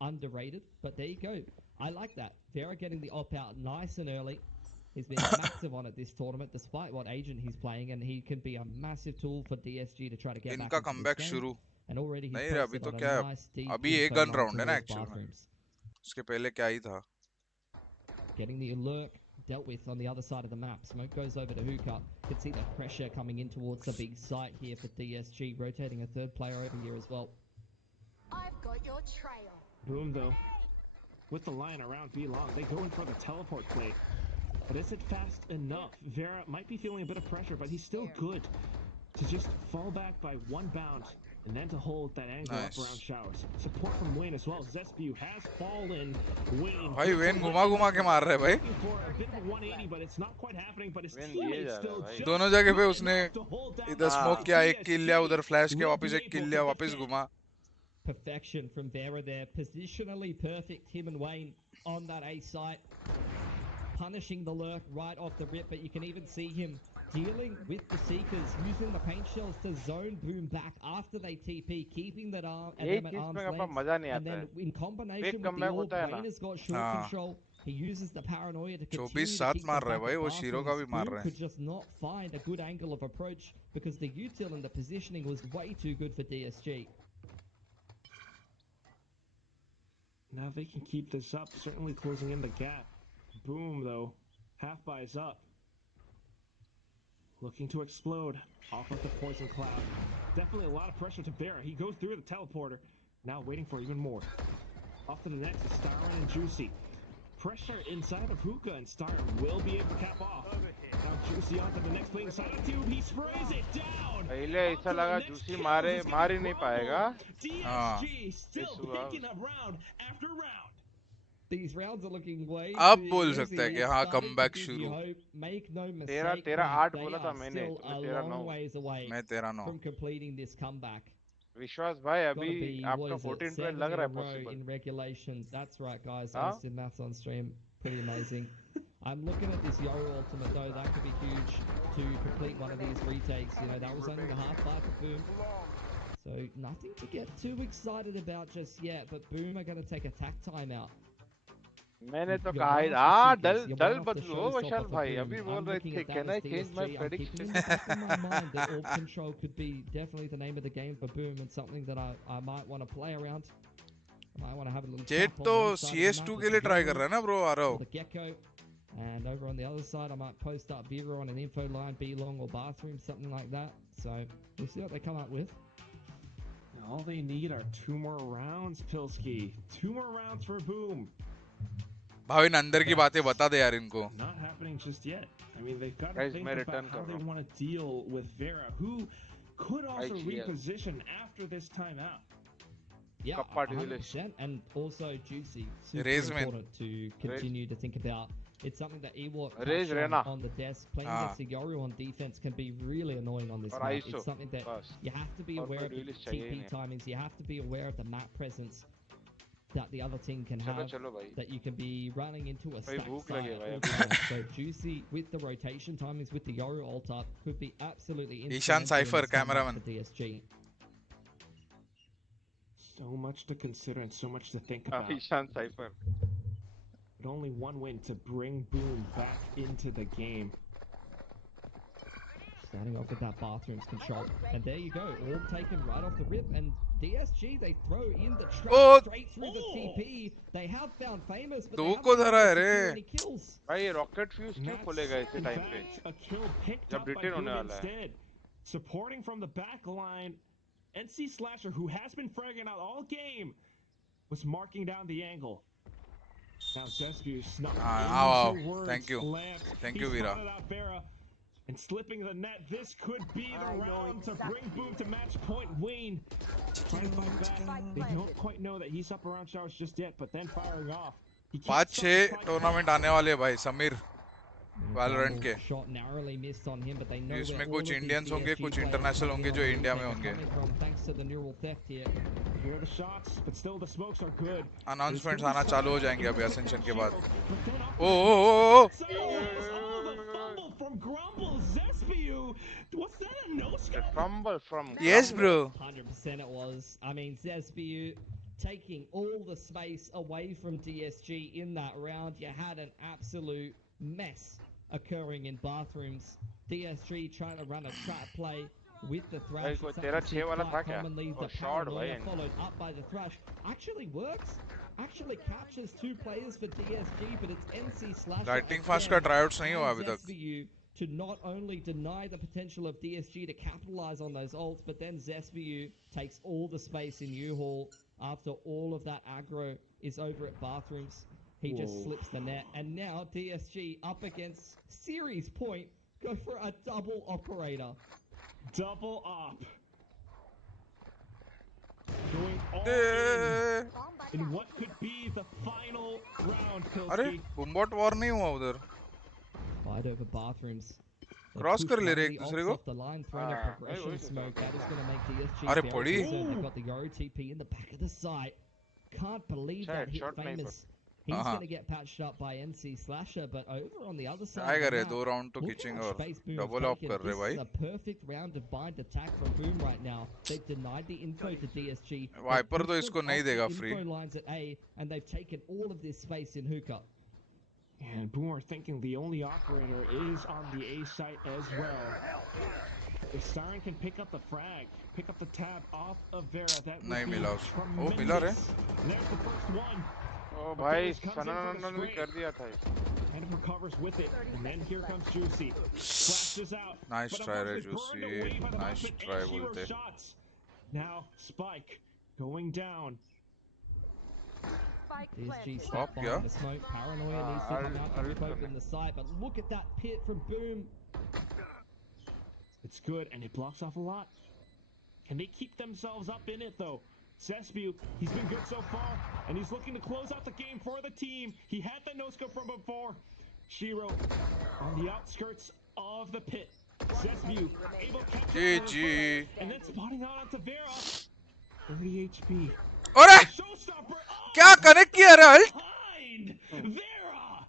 underrated. But there you go. I like that. Vera getting the op out nice and early. He's been massive on it this tournament, despite what agent he's playing, and he can be a massive tool for DSG to try to get back into comeback this game. शुरू. And already he's नहीं रे, अभी तो क्या है? अभी एक gun round है ना एक्चुअली. उसके पहले क्या ही था? Getting the alert dealt with on the other side of the map. Smoke goes over to 𝐿𝐾𝐼𝑆. Can see the pressure coming in towards the big site here for DSG, rotating a 3rd player over here as well. I've got your trail. Boom though. With the line around B long, they go in for the teleport play. But is it fast enough? Vera might be feeling a bit of pressure, but he's still good to just fall back by 1 bound and then to hold that angle up around showers. Support from Wayne as well. 𝐆𝐿𝐾𝐾 has fallen. Wayne. भाई when घुमा के मार रहा है भाई. For a bit of a 180, but it's not quite happening. But his teammates still just दोनों जगह पे उसने इधर स्मोक किया, एक किल लिया, उधर फ्लैश किया, वापस एक किल लिया, वापस घुमा. Perfection from Vera there. Positionally perfect, him and Wayne on that A site. Punishing the lurk right off the rip, but you can even see him dealing with the Seekers, using the paint shells to zone Boom back after they TP, keeping that arm at arm's length. And then in combination with the orb, Wayne has got short control. He uses the paranoia to continue to keep मार रहा है भाई, वो shero का भी मार रहा है. Could just not find a good angle of approach because the util and the positioning was way too good for DSG. Now they can keep this up, certainly closing in the gap. Boom though, half buys up. looking to explode off of the poison cloud. Definitely a lot of pressure to Vera. He goes through the teleporter, now waiting for even more. Off to the next is Starren and Juicy. Pressure inside of 𝐏𝐿, and Starren will be able to cap off. Now Juicy onto the next playing side of tube. He sprays it down. पहले ऐसा लगा Juicy मार ही नहीं पाएगा. DSG still picking up round after round. These rounds are looking way अब too बोल easy. सकता है कि It's हाँ starting to कमबैक give शुरू. you hope. Make no mistake, तेरा they 8 बोला था are मैंने, still तुमने a तेरा 9. long ways away मैं तेरा 9. from completing this comeback. विश्वास भाई Gotta अभी be, what आपका is it, 14-12 7 लग in रहा a है row possible. in regulation. That's right, guys. Huh? I did maths on stream. Pretty amazing. I'm looking at this 𝐆 ultimate though. That could be huge to complete one of these retakes. You know, that was only the half fight for Boom. So nothing to get too excited about just yet. But Boom are going to take attack timeout. मैंने तो You're कहा one he off the दल kickers, you're दल one off the बदलो showstopper Vishal for भाई. Boom. अभी बोल I'm रहे looking थे at that can I as change my DSG. I'm keeping in prediction? the back of my mind that orb control could be definitely the name of the game for Boom, and something that I might want to play around. I might want to have a little jet tap on तो one side of the CS2 map के with लिए the try 𝐆 कर रहा है ना bro. आ रहा or हो. the 𝐵𝐾𝐘. And over on the other side, I might post up Vera on an info line, B long or bathroom, something like that. So we'll see what they come up with. All they need are 2 more rounds, 𝐵𝐿𝐾. 2 more rounds for Boom. Bhavin अंदर की बातें बता दे यार इनको. Not happening just yet. I mean, they've got to Guys, think मैं about return how कर they रहा हूँ. want to deal with Vera, who could also IGL. reposition after this timeout. Yeah, KappA duelist. 100%, and also Juicy. Super Raise man. important to continue to think about. It's something that 𝐵 Raise touched Rena. on the desk. Playing Ah. against 𝐵 on defense can be really annoying on this और map. ISO. It's something that बस. you have to be और aware कोई of the duelist चाहिए ही TP नहीं. timings. You have to be aware of the map presence that the other team can चलो have. चलो भाई. That you can be running into a भाई stack भूख site लगी at भाई all अभी. times. So Juicy with the rotation timings with the 𝐵 ult up could be absolutely Ishan instrumental in Cypher, this comeback cameraman. for DSG. So much to consider and so much to think about. Ishan Cypher. But only one win to bring Boom back into the game. Starting off with that bathrooms control. And there you go, orb taken right off the rip. And DSG, they throw in the trap Oh! straight through the TP. They have found Famous, but दो they को haven't been धरा है able to रे. secure any kills. भाई rocket fuse And क्यों that's, खोलेगा ऐसे in time fact, पे? a kill picked जब up by retain Boom होने वाला है. instead. Supporting from the back line, NC Slasher, who has been fragging out all game, was marking down the angle. Now Zesbu snuck wow. into Word's Thank you. plant. Thank He you, Veera. spotted out Vera. And slipping the net, this could be the round to bring Boom to match point. Wayne trying to fight back. They don't quite know that he's up around showers just yet, but then firing off. 5-6 tournament आने वाले हैं भाई Sameer Valorant के. Shot narrowly missed on him, but they know इसमें where कुछ all of these Indians होंगे, DSG कुछ players international coming होंगे in जो on the इंडिया में retake are होंगे. coming from, thanks to the neural theft here. Hear the shots, but still the smokes are good. Announcements आना चालू हो जाएंगे अभी Ascension के बाद. But then off O O O the fumble from Grumble. Zesbu, was that a no-scope? Fumble from. Yes bro. 100% it was. I mean, 𝐵𝐿𝐾𝐿 taking all the space away from DSG in that round. You had an absolute mess occurring in bathrooms. DSG trying to run a trap play with the thrash. कोई It's तेरा something 6 वाला था quite क्या? commonly. Oh, The short भाई. paranoia followed up by the thrash actually works. Actually captures 2 players for DSG, but it's NC Slasher Lightning again. Fast का tryouts नहीं हुआ And अभी तक. 𝐵𝐿𝐾𝐿 to not only deny the potential of DSG to capitalize on those ults, but then 𝐵𝐿𝐾𝐿 takes all the space in 𝐿 after all of that aggro is over at bathrooms. He just slips the net, and now DSG up against series point, go for a double operator. Double up. Going all in what could be the final round, अरे 𝐵𝐿𝐾. बुम्बॉट war नहीं हुआ उधर. Fight over bathrooms. They Cross push कर ले one रहे of एक the दूसरे ults को. off the line, throwing a progression smoke. That is going to make DSG अरे very पड़ी. concerned. They've got the 𝐵 TP in the back of the site. Can't believe that hit short Famous. He's going to get patched up by NC Slasher, but over on the other side, try of the करे map, 2 round तो look how खींचेंगे much और space Boom's double of taken. कर रहे This भाई. is a perfect round of bind attack from Boom right now. They've denied the info to DSG. Viper They've तो pushed इसको them नहीं off the देगा info free. lines at A, and they've taken all of this space in 𝐿𝐾𝐿. And Boom are thinking the only operator is on the A site as well. If Starren can pick up the frag, pick up the tab off of Vera, that would नहीं be मिला उसको. ओ tremendous. मिला रे. And there's the first one. ओ भाई सनन भी कर दिया था. And of recovers with it, and then here comes Juicy. Flashes out. Nice but try, unfortunately burned away Juicy. by the Nice mouse pit try, and Shero's bolte. shots. Now Spike going down. DSG Up, stuck yeah. behind the smoke. Paranoia needs to come out to rip open the site, but look at that pit from Boom. It's good, and it blocks off a lot. Can they keep themselves up in it, though? 𝐵, he's been good so far, and he's looking to close out the game for the team. He had the no-scope from before. Shiro on the outskirts of the pit. 𝐵 able to catch GG. and then spotting out onto Vera. 30 HP. अरे Showstopper. क्या connect किया रे alt? Behind Vera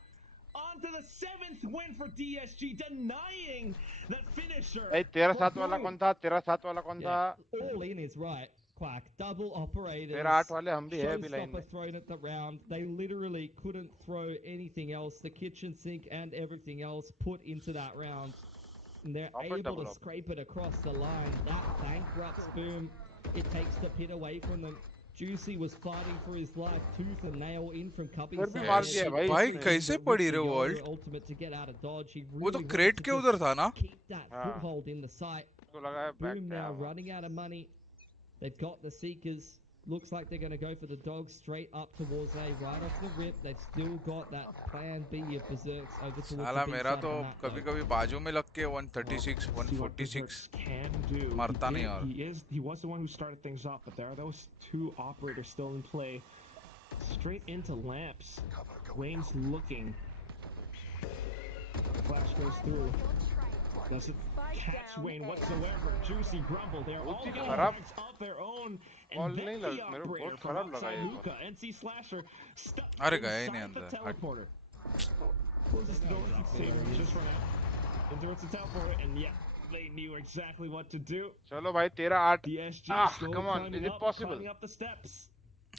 onto the 7th win for DSG, denying that finisher. Hey, तेरा साथ वाला कौन था? तेरा साथ वाला कौन था? All in is right. Quack, double operators. तेरा 8 वाले हम भी है अभी लाइन में. Showstopper thrown at the round. They literally couldn't throw anything else. The kitchen sink and everything else put into that round. And they're able to scrape it across the line. That bankrupts Boom. It takes the pit away from them. Juicy was fighting for his life tooth and nail in from Cubby's फिर भी मार दिया भाई. भाई कैसे पड़ी रे वो alt? Ultimate to get out of dodge. He वो तो really क्रेट wanted के to उधर था ना? keep that foothold in the site. तो लगा है back Boom now running out of money. They've got the Seekers. Looks like they're going to go for the dogs straight up towards A right off the rip. They've still got that plan B of Berserks over towards साला the B मेरा side तो of the map, कभी-कभी बाजू में लग के 136, 146 मरता नहीं और. He was the one who started things off, but there are those two operators still in play. Straight into lamps. Wayne's looking. Flash goes through. Doesn't catch Wayne whatsoever. Juicy grumble. They're all getting bags of their own. And then the operator from outside Luka, NC Slasher, stuck inside the teleporter. Closes the door, just run out. Interrupts the teleporter, and yeah, they knew exactly what to do. चलो भाई 13-8. DSG Come on, is it possible? climbing up the steps.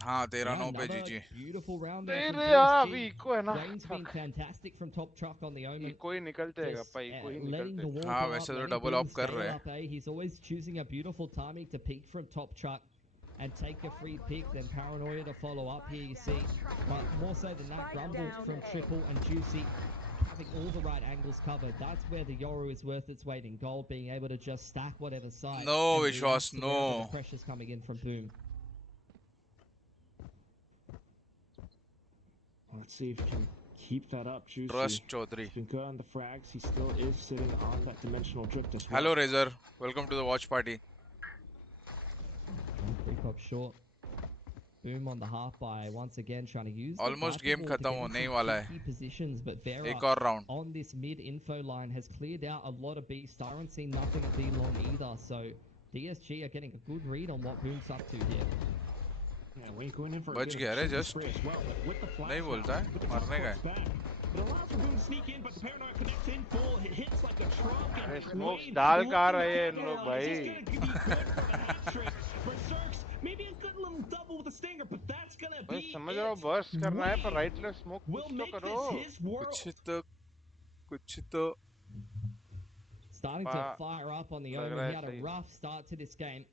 हाँ 13-9 पे GG. Beautiful round there from तेरे यार अभी DSG. Eco है ना. Wayne's been fantastic from top truck on the Omen. इको ही निकलते हैं गप्पा, इको ही निकलते. हाँ वैसे तो डबल ऑफ कर रहे हैं. He's always choosing a beautiful timing to peek from top truck and take a free pick, then Paranoia to follow up here, you see. But more so than that, Grumble from Triple and Juicy having all the right angles covered. That's where the Yoru is worth its weight in gold, being able to just stack whatever side. No, Vishwas, no. The pressure's coming in from Boom. Let's see if he can keep that up. Juicy. Trust Chaudhary. He's been good on the frags. He still is sitting on that dimensional drift as well. Hello Razor, welcome to the watch party. Free pop short. Boom on the half by once again trying to use. Almost game खत्म होने ही वाला है. Positions, but Vera एक और round. on this mid info line has cleared out a lot of B. Styron seen nothing at B long either, so DSG are getting a good read on what Boom's up to here. Yeah, Wayne going in for बच गया रे just. नहीं बोलता है, मरने का है. It allows for Boom to sneak in, but the Paranoia connects in full. It hits like a truck. अरे स्मोक्स डाल कहाँ रहे हैं इन लोग भाई? This is gonna be good for the hat trick. Berserks, maybe a good little double with a stinger, but that's gonna be it. समझ रहा हूँ बर्स्ट करना है पर राइट लेफ्ट स्मोक कुछ तो करो. कुछ तो. Starting to fire up on the Omen. He had a rough start to this game.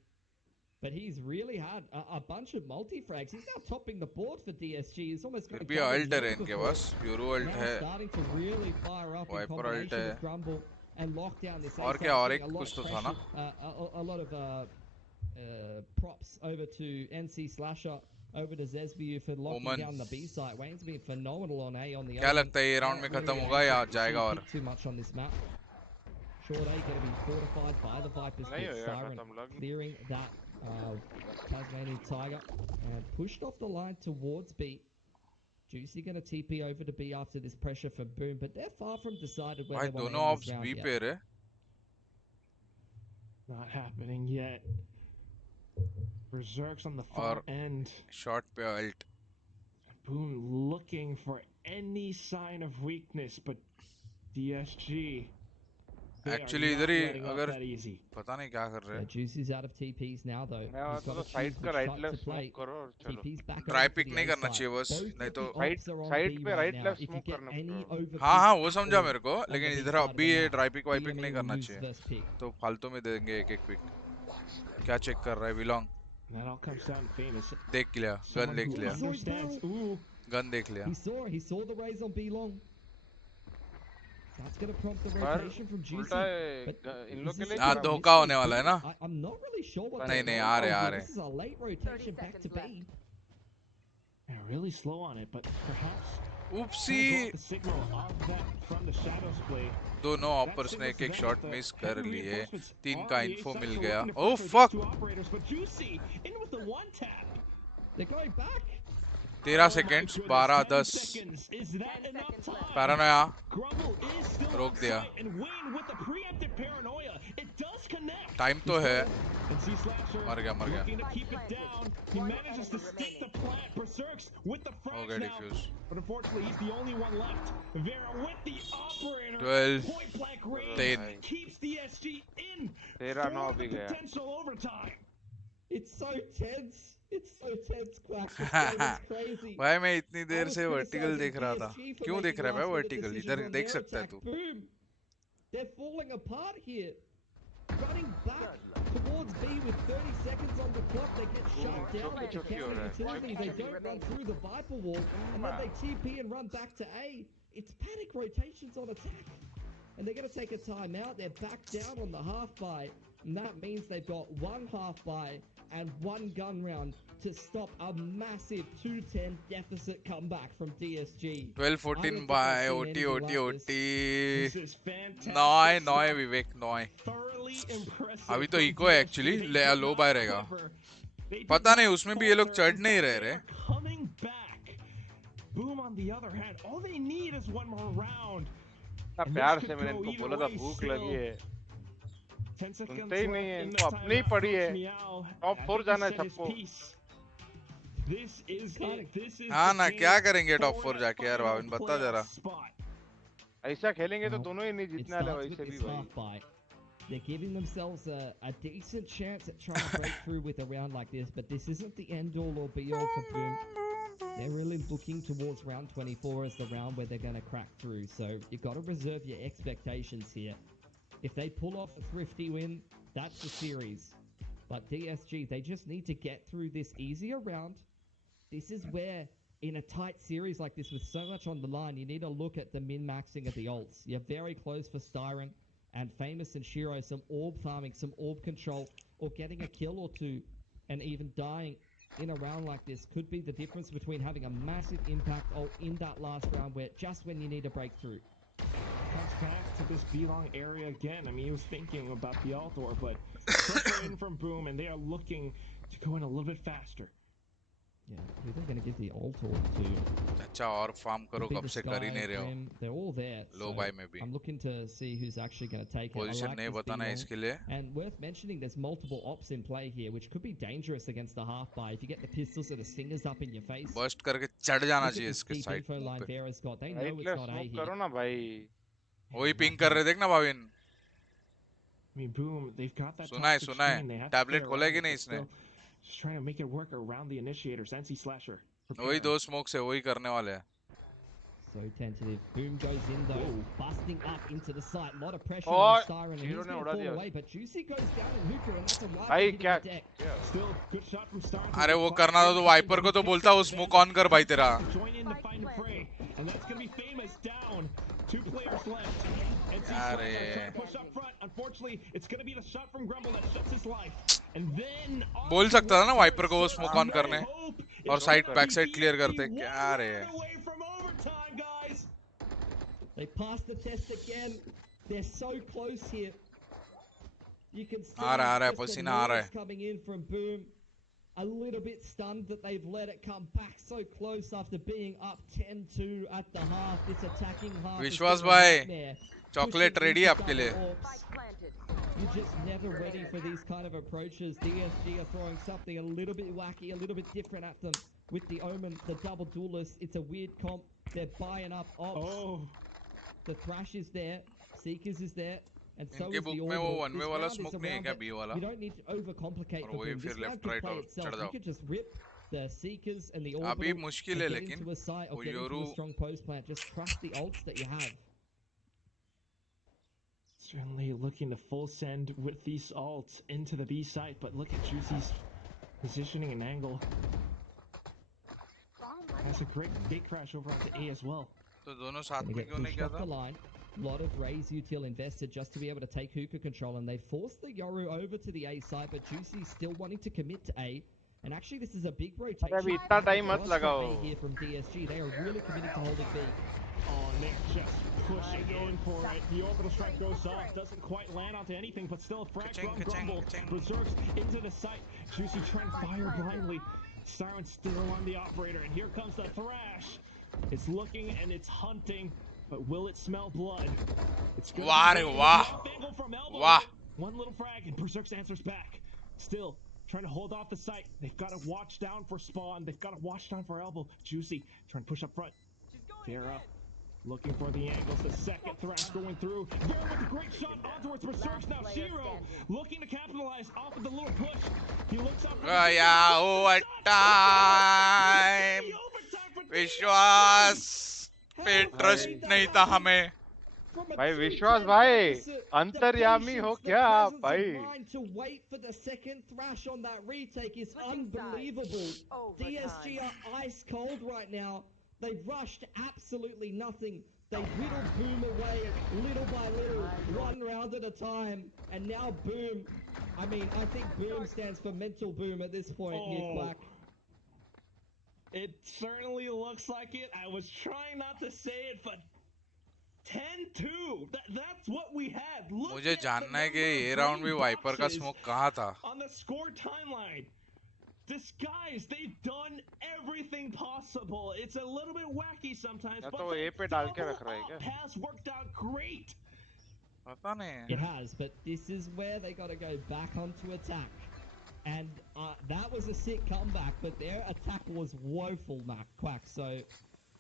But he's really had a bunch of multi-frags. He's now topping the board for DSG. He's almost got भी ult है इनके पास. Euro ult है. Starting to really fire up in combination with Grumble and lock down this. और क्या और एक कुछ तो था ना? A lot of props over to NC Slasher, over to 𝐵 for locking down the B site. Wayne's been phenomenal on A on the. क्या लगता है ये राउंड में खत्म होगा या जाएगा और? Too much on this map. Short A going to be fortified by the Vipers with Siren clearing that Tasmanian Tiger and pushed off the line towards B. Juicy going to TP over to B after this pressure from Boom, but they're far from decided where they want to end this round yet. B पे Not happening yet. Berserks on the far end. Short पे ult. Boom looking for any sign of weakness, but DSG. Actually इधर ही अगर पता नहीं क्या कर रहे हैं. Juicy's out of TPs now though. मैं तो साइड का राइट लेफ्ट स्मोक करो और चलो. ट्राई पिक नहीं करना चाहिए बस, नहीं तो साइड पे राइट लेफ्ट स्मोक करना. हाँ हाँ वो समझा मेरे को, लेकिन इधर अभी ये ट्राई पिक वाई पिक नहीं करना चाहिए. तो फालतू में देंगे एक एक पिक. क्या चेक कर रहा है बिलोंग? देख लिया, गन देख लिया, गन देख लिया. He saw the raise on B long. going to prompt the rotation from Juicy. उल्टा इन लोग के लिए हाँ धोखा होने वाला है ना I'm not really sure what नहीं आ रहे This is a late rotation back to B. They're really slow on it, but perhaps Oopsie. the signal of that from the shadows play. दोनों ऑपर्स ने एक शॉट मिस कर लिए 3 का info मिल गया oh fuck They're going back. 13 seconds 12-10 Paranoia रोक दिया time तो है मर गया हो गया डिफ्यूज 12 10 13-9 भी गया It's so tense. It's so tense, Quack. It's crazy. भाई मैं इतनी देर से वर्टिकल देख रहा था क्यों देख रहा है भाई वर्टिकल इधर देख सकता है तू They're falling apart here. Running back towards B with 30 seconds on the clock. They get shut down with the counter utility. They don't run through the Viper wall. And then they TP and run back to A. It's panic rotations on attack. And they're going to take a timeout. They're back down on the half buy. And that means they've got one half buy and one gun round to stop a massive 2-10 deficit comeback from DSG. 12-14 by OT. नॉय विवेक नॉय अभी तो eco है actually लो bye रहेगा पता नहीं उसमें भी ये लोग चढ़ नहीं रहे Boom on the other hand, all they need is one more round. प्यार से मैंने इनको बोला था भूख लगी है सुनते ही नहीं है इनको अपनी पड़ी है टॉप 4 जाना है सबको हाँ ना क्या करेंगे टॉप 4 जाके यार भाविन बता जरा ऐसा खेलेंगे तो दोनों ही नहीं जीतने वाले वैसे भी भाई They're giving themselves a decent chance at trying to break through with a round like this, but this isn't the end-all or be-all for Boom. They're really looking towards round 24 as the round where they're going to crack through, so you've got to reserve your expectations here. If they pull off a thrifty win, that's the series. But DSG, they just need to get through this easier round. This is where, in a tight series like this with so much on the line, you need to look at the min-maxing of the ults. You're very close for Styron and Famous and Shiro, some orb farming, some orb control, or getting a kill or two and even dying in a round like this could be the difference between having a massive impact ult in that last round where just when you need a breakthrough. Comes back to this B-long area again. I mean, he was thinking about the alt orb, but pressure in from Boom, and they are looking to go in a little bit faster. Yeah, who they're going to give the alt orb to? अच्छा और farm करो कब से कर ही नहीं रहे हो They're all there. Low buy में भी I'm looking to see who's actually going to take it. Position नहीं बताना इसके लिए And worth mentioning, there's multiple ops in play here, which could be dangerous against the half buy. If you get the pistols or the stingers up in your face, burst करके चढ़ जाना चाहिए इसके side पे They know it's not A here. करो ना भाई वही पिंग कर रहे देखना Bhavin I mean, Boom, they've got that. सुना है टैबलेट खोला कि नहीं इसने Just trying to make it work around the initiators. NC Slasher. वही 2 स्मोक से वही करने वाले हैं So tentative. Boom goes in though, busting up into the site. A lot of pressure on Siren, and he's going to fall away. But Juicy goes down and Hooker, and that's a wipe hitting the deck. Still good shot from Star. अरे वो करना था तो wiper को तो बोलता वो smoke on कर भाई तेरा Join in to find a prey, and that's going to be Famous down. 2 players left. NC Slasher trying to push up front. Unfortunately, it's going to be the shot from Grumble that shuts his life. And then बोल सकता था ना wiper को वो smoke on करने और side back side clear करते क्या रे They passed the test again. They're so close here. You can see आ रहा है पसीना आ रहा है coming in from Boom. A little bit stunned that they've let it come back so close after being up 10-2 at the half. This attacking half. विश्वास भाई chocolate ready आपके लिए You're just never ready for these kind of approaches. DSG are throwing something a little bit wacky, a little bit different at them with the Omen, the double duelist. It's a weird comp. They're buying up ops. The Thrash is there, Seekers is there, and so is the Orbital. में वो one way वाला smoke नहीं है क्या B वाला You don't need to overcomplicate the वही फिर left right और चढ़ जाओ You could just rip the Seekers and the Orbital अभी मुश्किल है लेकिन वो Yoru strong post plant. Just trust the ults that you have. Certainly looking to full send with these ults into the B site, but look at Juicy's positioning and angle. Has a great gate crash over onto A as well. तो दोनों साथ में क्यों नहीं किया था? lot of Raze util invested just to be able to take hookah control, and they forced the Yoru over to the A side, but Juicy still wanting to commit to A. And actually, this is a big rotation. अभी इतना time मत लगाओ. Here from DSG, they are really committing to holding B. Oh, Nick just pushing in for it. The orbital strike goes off, doesn't quite land onto anything, but still a frag from Grumble. Berserks into the site. Juicy trying to fire blindly. Siren still on the operator, and here comes the thrash. It's looking and it's hunting, but will it smell blood? It's going to be from elbow. One little frag, and Berserks answers back. Still trying to hold off the site. They've got to watch down for spawn. They've got to watch down for elbow. Juicy trying to push up front. Vera looking for the angles. The second thrash going through. Vera with a great shot onwards. Berserks now. 𝐎𝐿 looking to capitalize off of the little push. He looks up. overtime. विश्वास पे trust नहीं था हमें. भाई विश्वास भाई अंतर्यामी हो क्या भाई? To wait for the second thrash on that retake is unbelievable. DSG are ice cold right now. They rushed absolutely nothing. They whittled Boom away little by little, one round at a time, and now Boom. I mean, I think Boom stands for mental boom at this point. Here, Quack. It certainly looks like it. I was trying not to say it, but 10-2. That's what we had. मुझे जानना है कि ये round भी wiper का smoke कहाँ था? On the score timeline. Disguise, they've done everything possible. It's a little bit wacky sometimes, but the double has worked out great. पता नहीं. It has, but this is where they got to go back onto attack. And that was a sick comeback, but their attack was woeful, Quack. So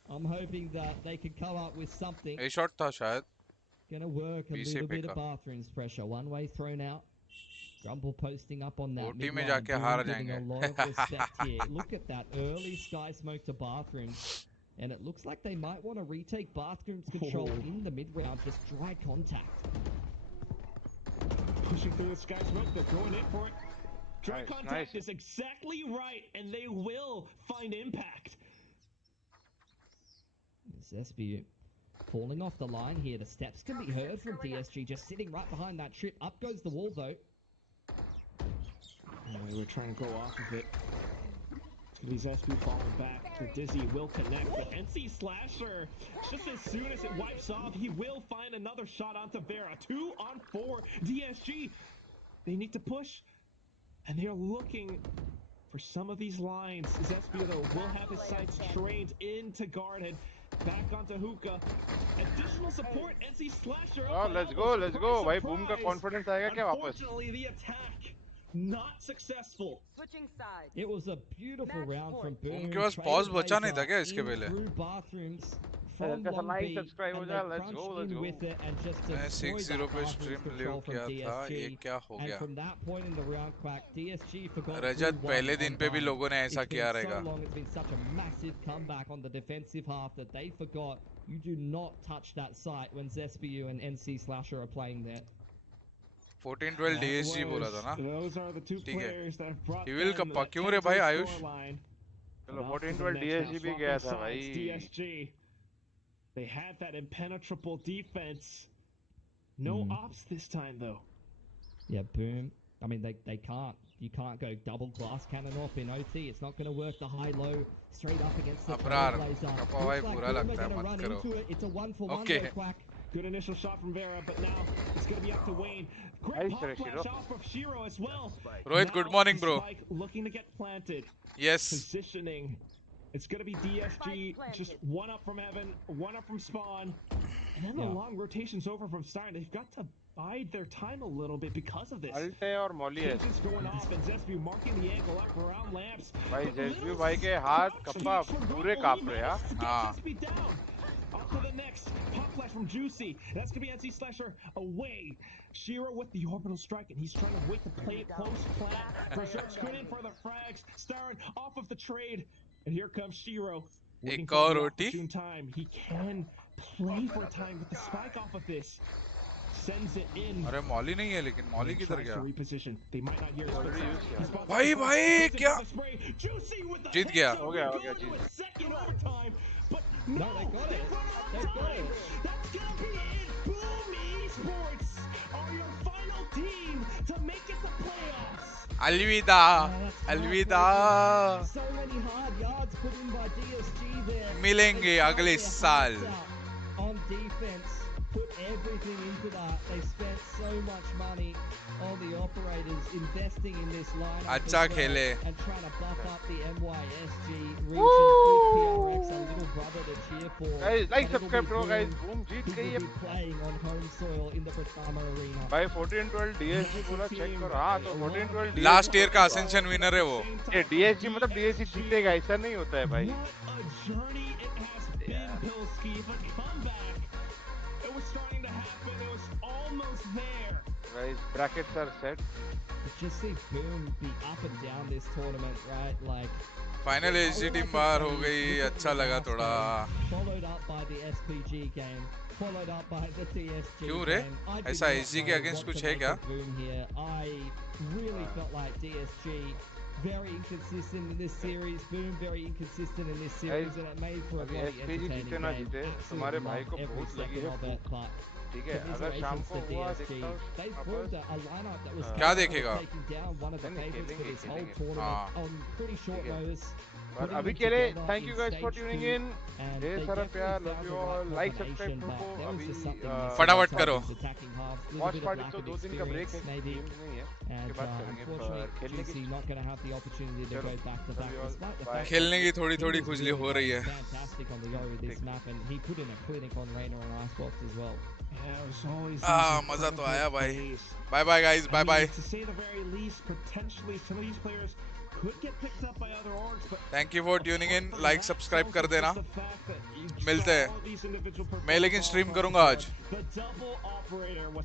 I'm hoping that they can come up with something. A shot था शायद. Gonna work a little bit of bathrooms pressure. One way thrown out. Grumble posting up on that. OT में जाके हार जाएंगे. A lot of respect here. Look at that early sky smoke to bathrooms, and it looks like they might want to retake bathrooms control in the mid round. Just dry contact. Pushing through the sky smoke, they're going in for it. Dry contact is exactly right, and they will find impact. This SBU falling off the line here. The steps can be heard from DSG, just sitting right behind that trip. Up goes the wall, though. We were trying to go off of it. These SB falling back. The Dizzy will connect. The NC Slasher, just as soon as it wipes off, he will find another shot onto Vera. 2-on-4 DSG. They need to push, and they're looking for some of these lines. SB, though, will have his sights trained into guard and back onto hookah. Additional support, NC Slasher. Oh, let's go. भाई Boom का confidence आएगा क्या वापस? Unfortunately, the attack not successful. Switching sides. It was a beautiful round from Boom. उनके पास pause बचा नहीं था क्या इसके पहले? Bathrooms from Long Beach, subscribe हो जाए. Let's go. मैं 6-0 पे stream live किया था. ये क्या हो गया? And from that point in the round, Quack, DSG forgot. रजत पहले दिन पे भी लोगों ने ऐसा किया रहेगा. So long, it's been such a massive comeback on the defensive half that they forgot. You do not touch that site when 𝐵𝑠BU and NC Slasher are playing there. 14-12 DSG बोला था ना. Those are the two players that have brought 𝐵𝐿 kappa क्यों रे भाई आयुष? चलो 14-12 DSG भी गया था भाई. DSG. They had that impenetrable defense. No ops this time though. Yeah, Boom. I mean, they can't. You can't go double glass cannon off in OT. It's not going to work. The high-low straight up against the Trailblazer. Kappa भाई बुरा लगता है मत करो. It's a 1-for-1 there, Quack. Good initial shot from Vera, but now it's going to be up to Wayne. Great pop flash off of 𝐎𝐿 as well. Rohit, good morning, bro. Looking to get planted. Yes. Positioning. It's going to be DSG, just one up from Evan, one up from Spawn. And then the long rotation's over from Siren. They've got to bide their time a little bit because of this. Cages going off, and 𝐵𝑠BU marking the angle up around lamps. भाई 𝐵𝑠BU भाई के हाथ kappa पूरे कांप रहे हैं. हाँ. Off to the next pop flash from Juicy. That's gonna be NC Slasher away. 𝐎𝐿 with the orbital strike, and he's trying to wait to play it close plant. Berserk's going in for the frags. Siren off of the trade, and here comes 𝐎𝐿. एक और OT. Time. He can play for time with the spike off of this. Sends it in. अरे Molly नहीं है लेकिन Molly किधर गया? Reposition. They might not hear us. भाई क्या? जीत गया. हो गया जीत. No, they got it. They got it. That's gonna be it. are your final team to make it to playoffs. अलविदा अलविदा So many hard yards put in by DSG there. मिलेंगे अगले साल On defense, put everything into that. They spent so much money on the operators investing in this lineup. अच्छा खेले and trying to buff up the MYSG region with PRX, a little brother to cheer for. Guys, like, subscribe करो guys. Boom जीत गई है. Playing on home soil in the Britama arena. भाई 14-12 DSG पूरा check करो. हाँ तो 14-12 DSG. Last year का Ascension winner है वो. ये DSG मतलब DSG जीतेगा ऐसा नहीं होता है भाई. What a journey it has been, Pilski. But comeback. It was starting to happen. It was almost there. Guys, brackets are set. Just see Boom be up and down this tournament, right? Like final SG team बाहर हो गई. अच्छा लगा थोड़ा. Followed up by the SPG game, followed up by the DSG. क्यों रे? ऐसा SG के अगेंस्ट कुछ है क्या? I really felt like DSG very inconsistent in this series. Boom very inconsistent in this series, and it made for a very entertaining जीते ना game. जीते तुम्हारे भाई को बहुत लगी है भूख. ठीक है अगर शाम को हुआ देखता हूँ. क्या देखेगा? और अभी के लिए thank you guys for tuning इन. ढेर सारा प्यार. Love you all. Like subscribe करो. अभी फटाफट करो. वॉच पार्टी तो 2 दिन का ब्रेक है. गेम नहीं है. के बाद करेंगे पर खेलने की खेलने की थोड़ी थोड़ी खुजली हो रही है. मजा तो आया भाई. Bye bye guys. Bye bye. Thank you for tuning in. Like subscribe कर देना. मिलते हैं. मैं लेकिन स्ट्रीम करूंगा आज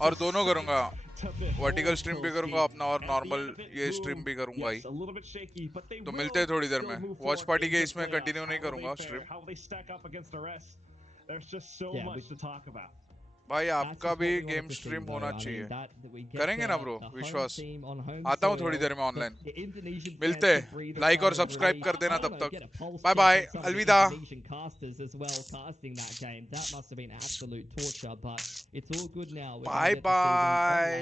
और दोनों करूंगा. वर्टिकल स्ट्रीम भी करूंगा अपना और नॉर्मल ये स्ट्रीम भी करूंगा ही. तो मिलते हैं थोड़ी देर में. वॉच पार्टी के इसमें कंटिन्यू नहीं करूंगा स्ट्रीम. भाई आपका भी गेम स्ट्रीम होना चाहिए. करेंगे ना ब्रो. विश्वास. आता हूँ थोड़ी देर में ऑनलाइन. मिलते हैं. लाइक और सब्सक्राइब कर देना तब तक. Bye bye. अलविदा. Bye bye.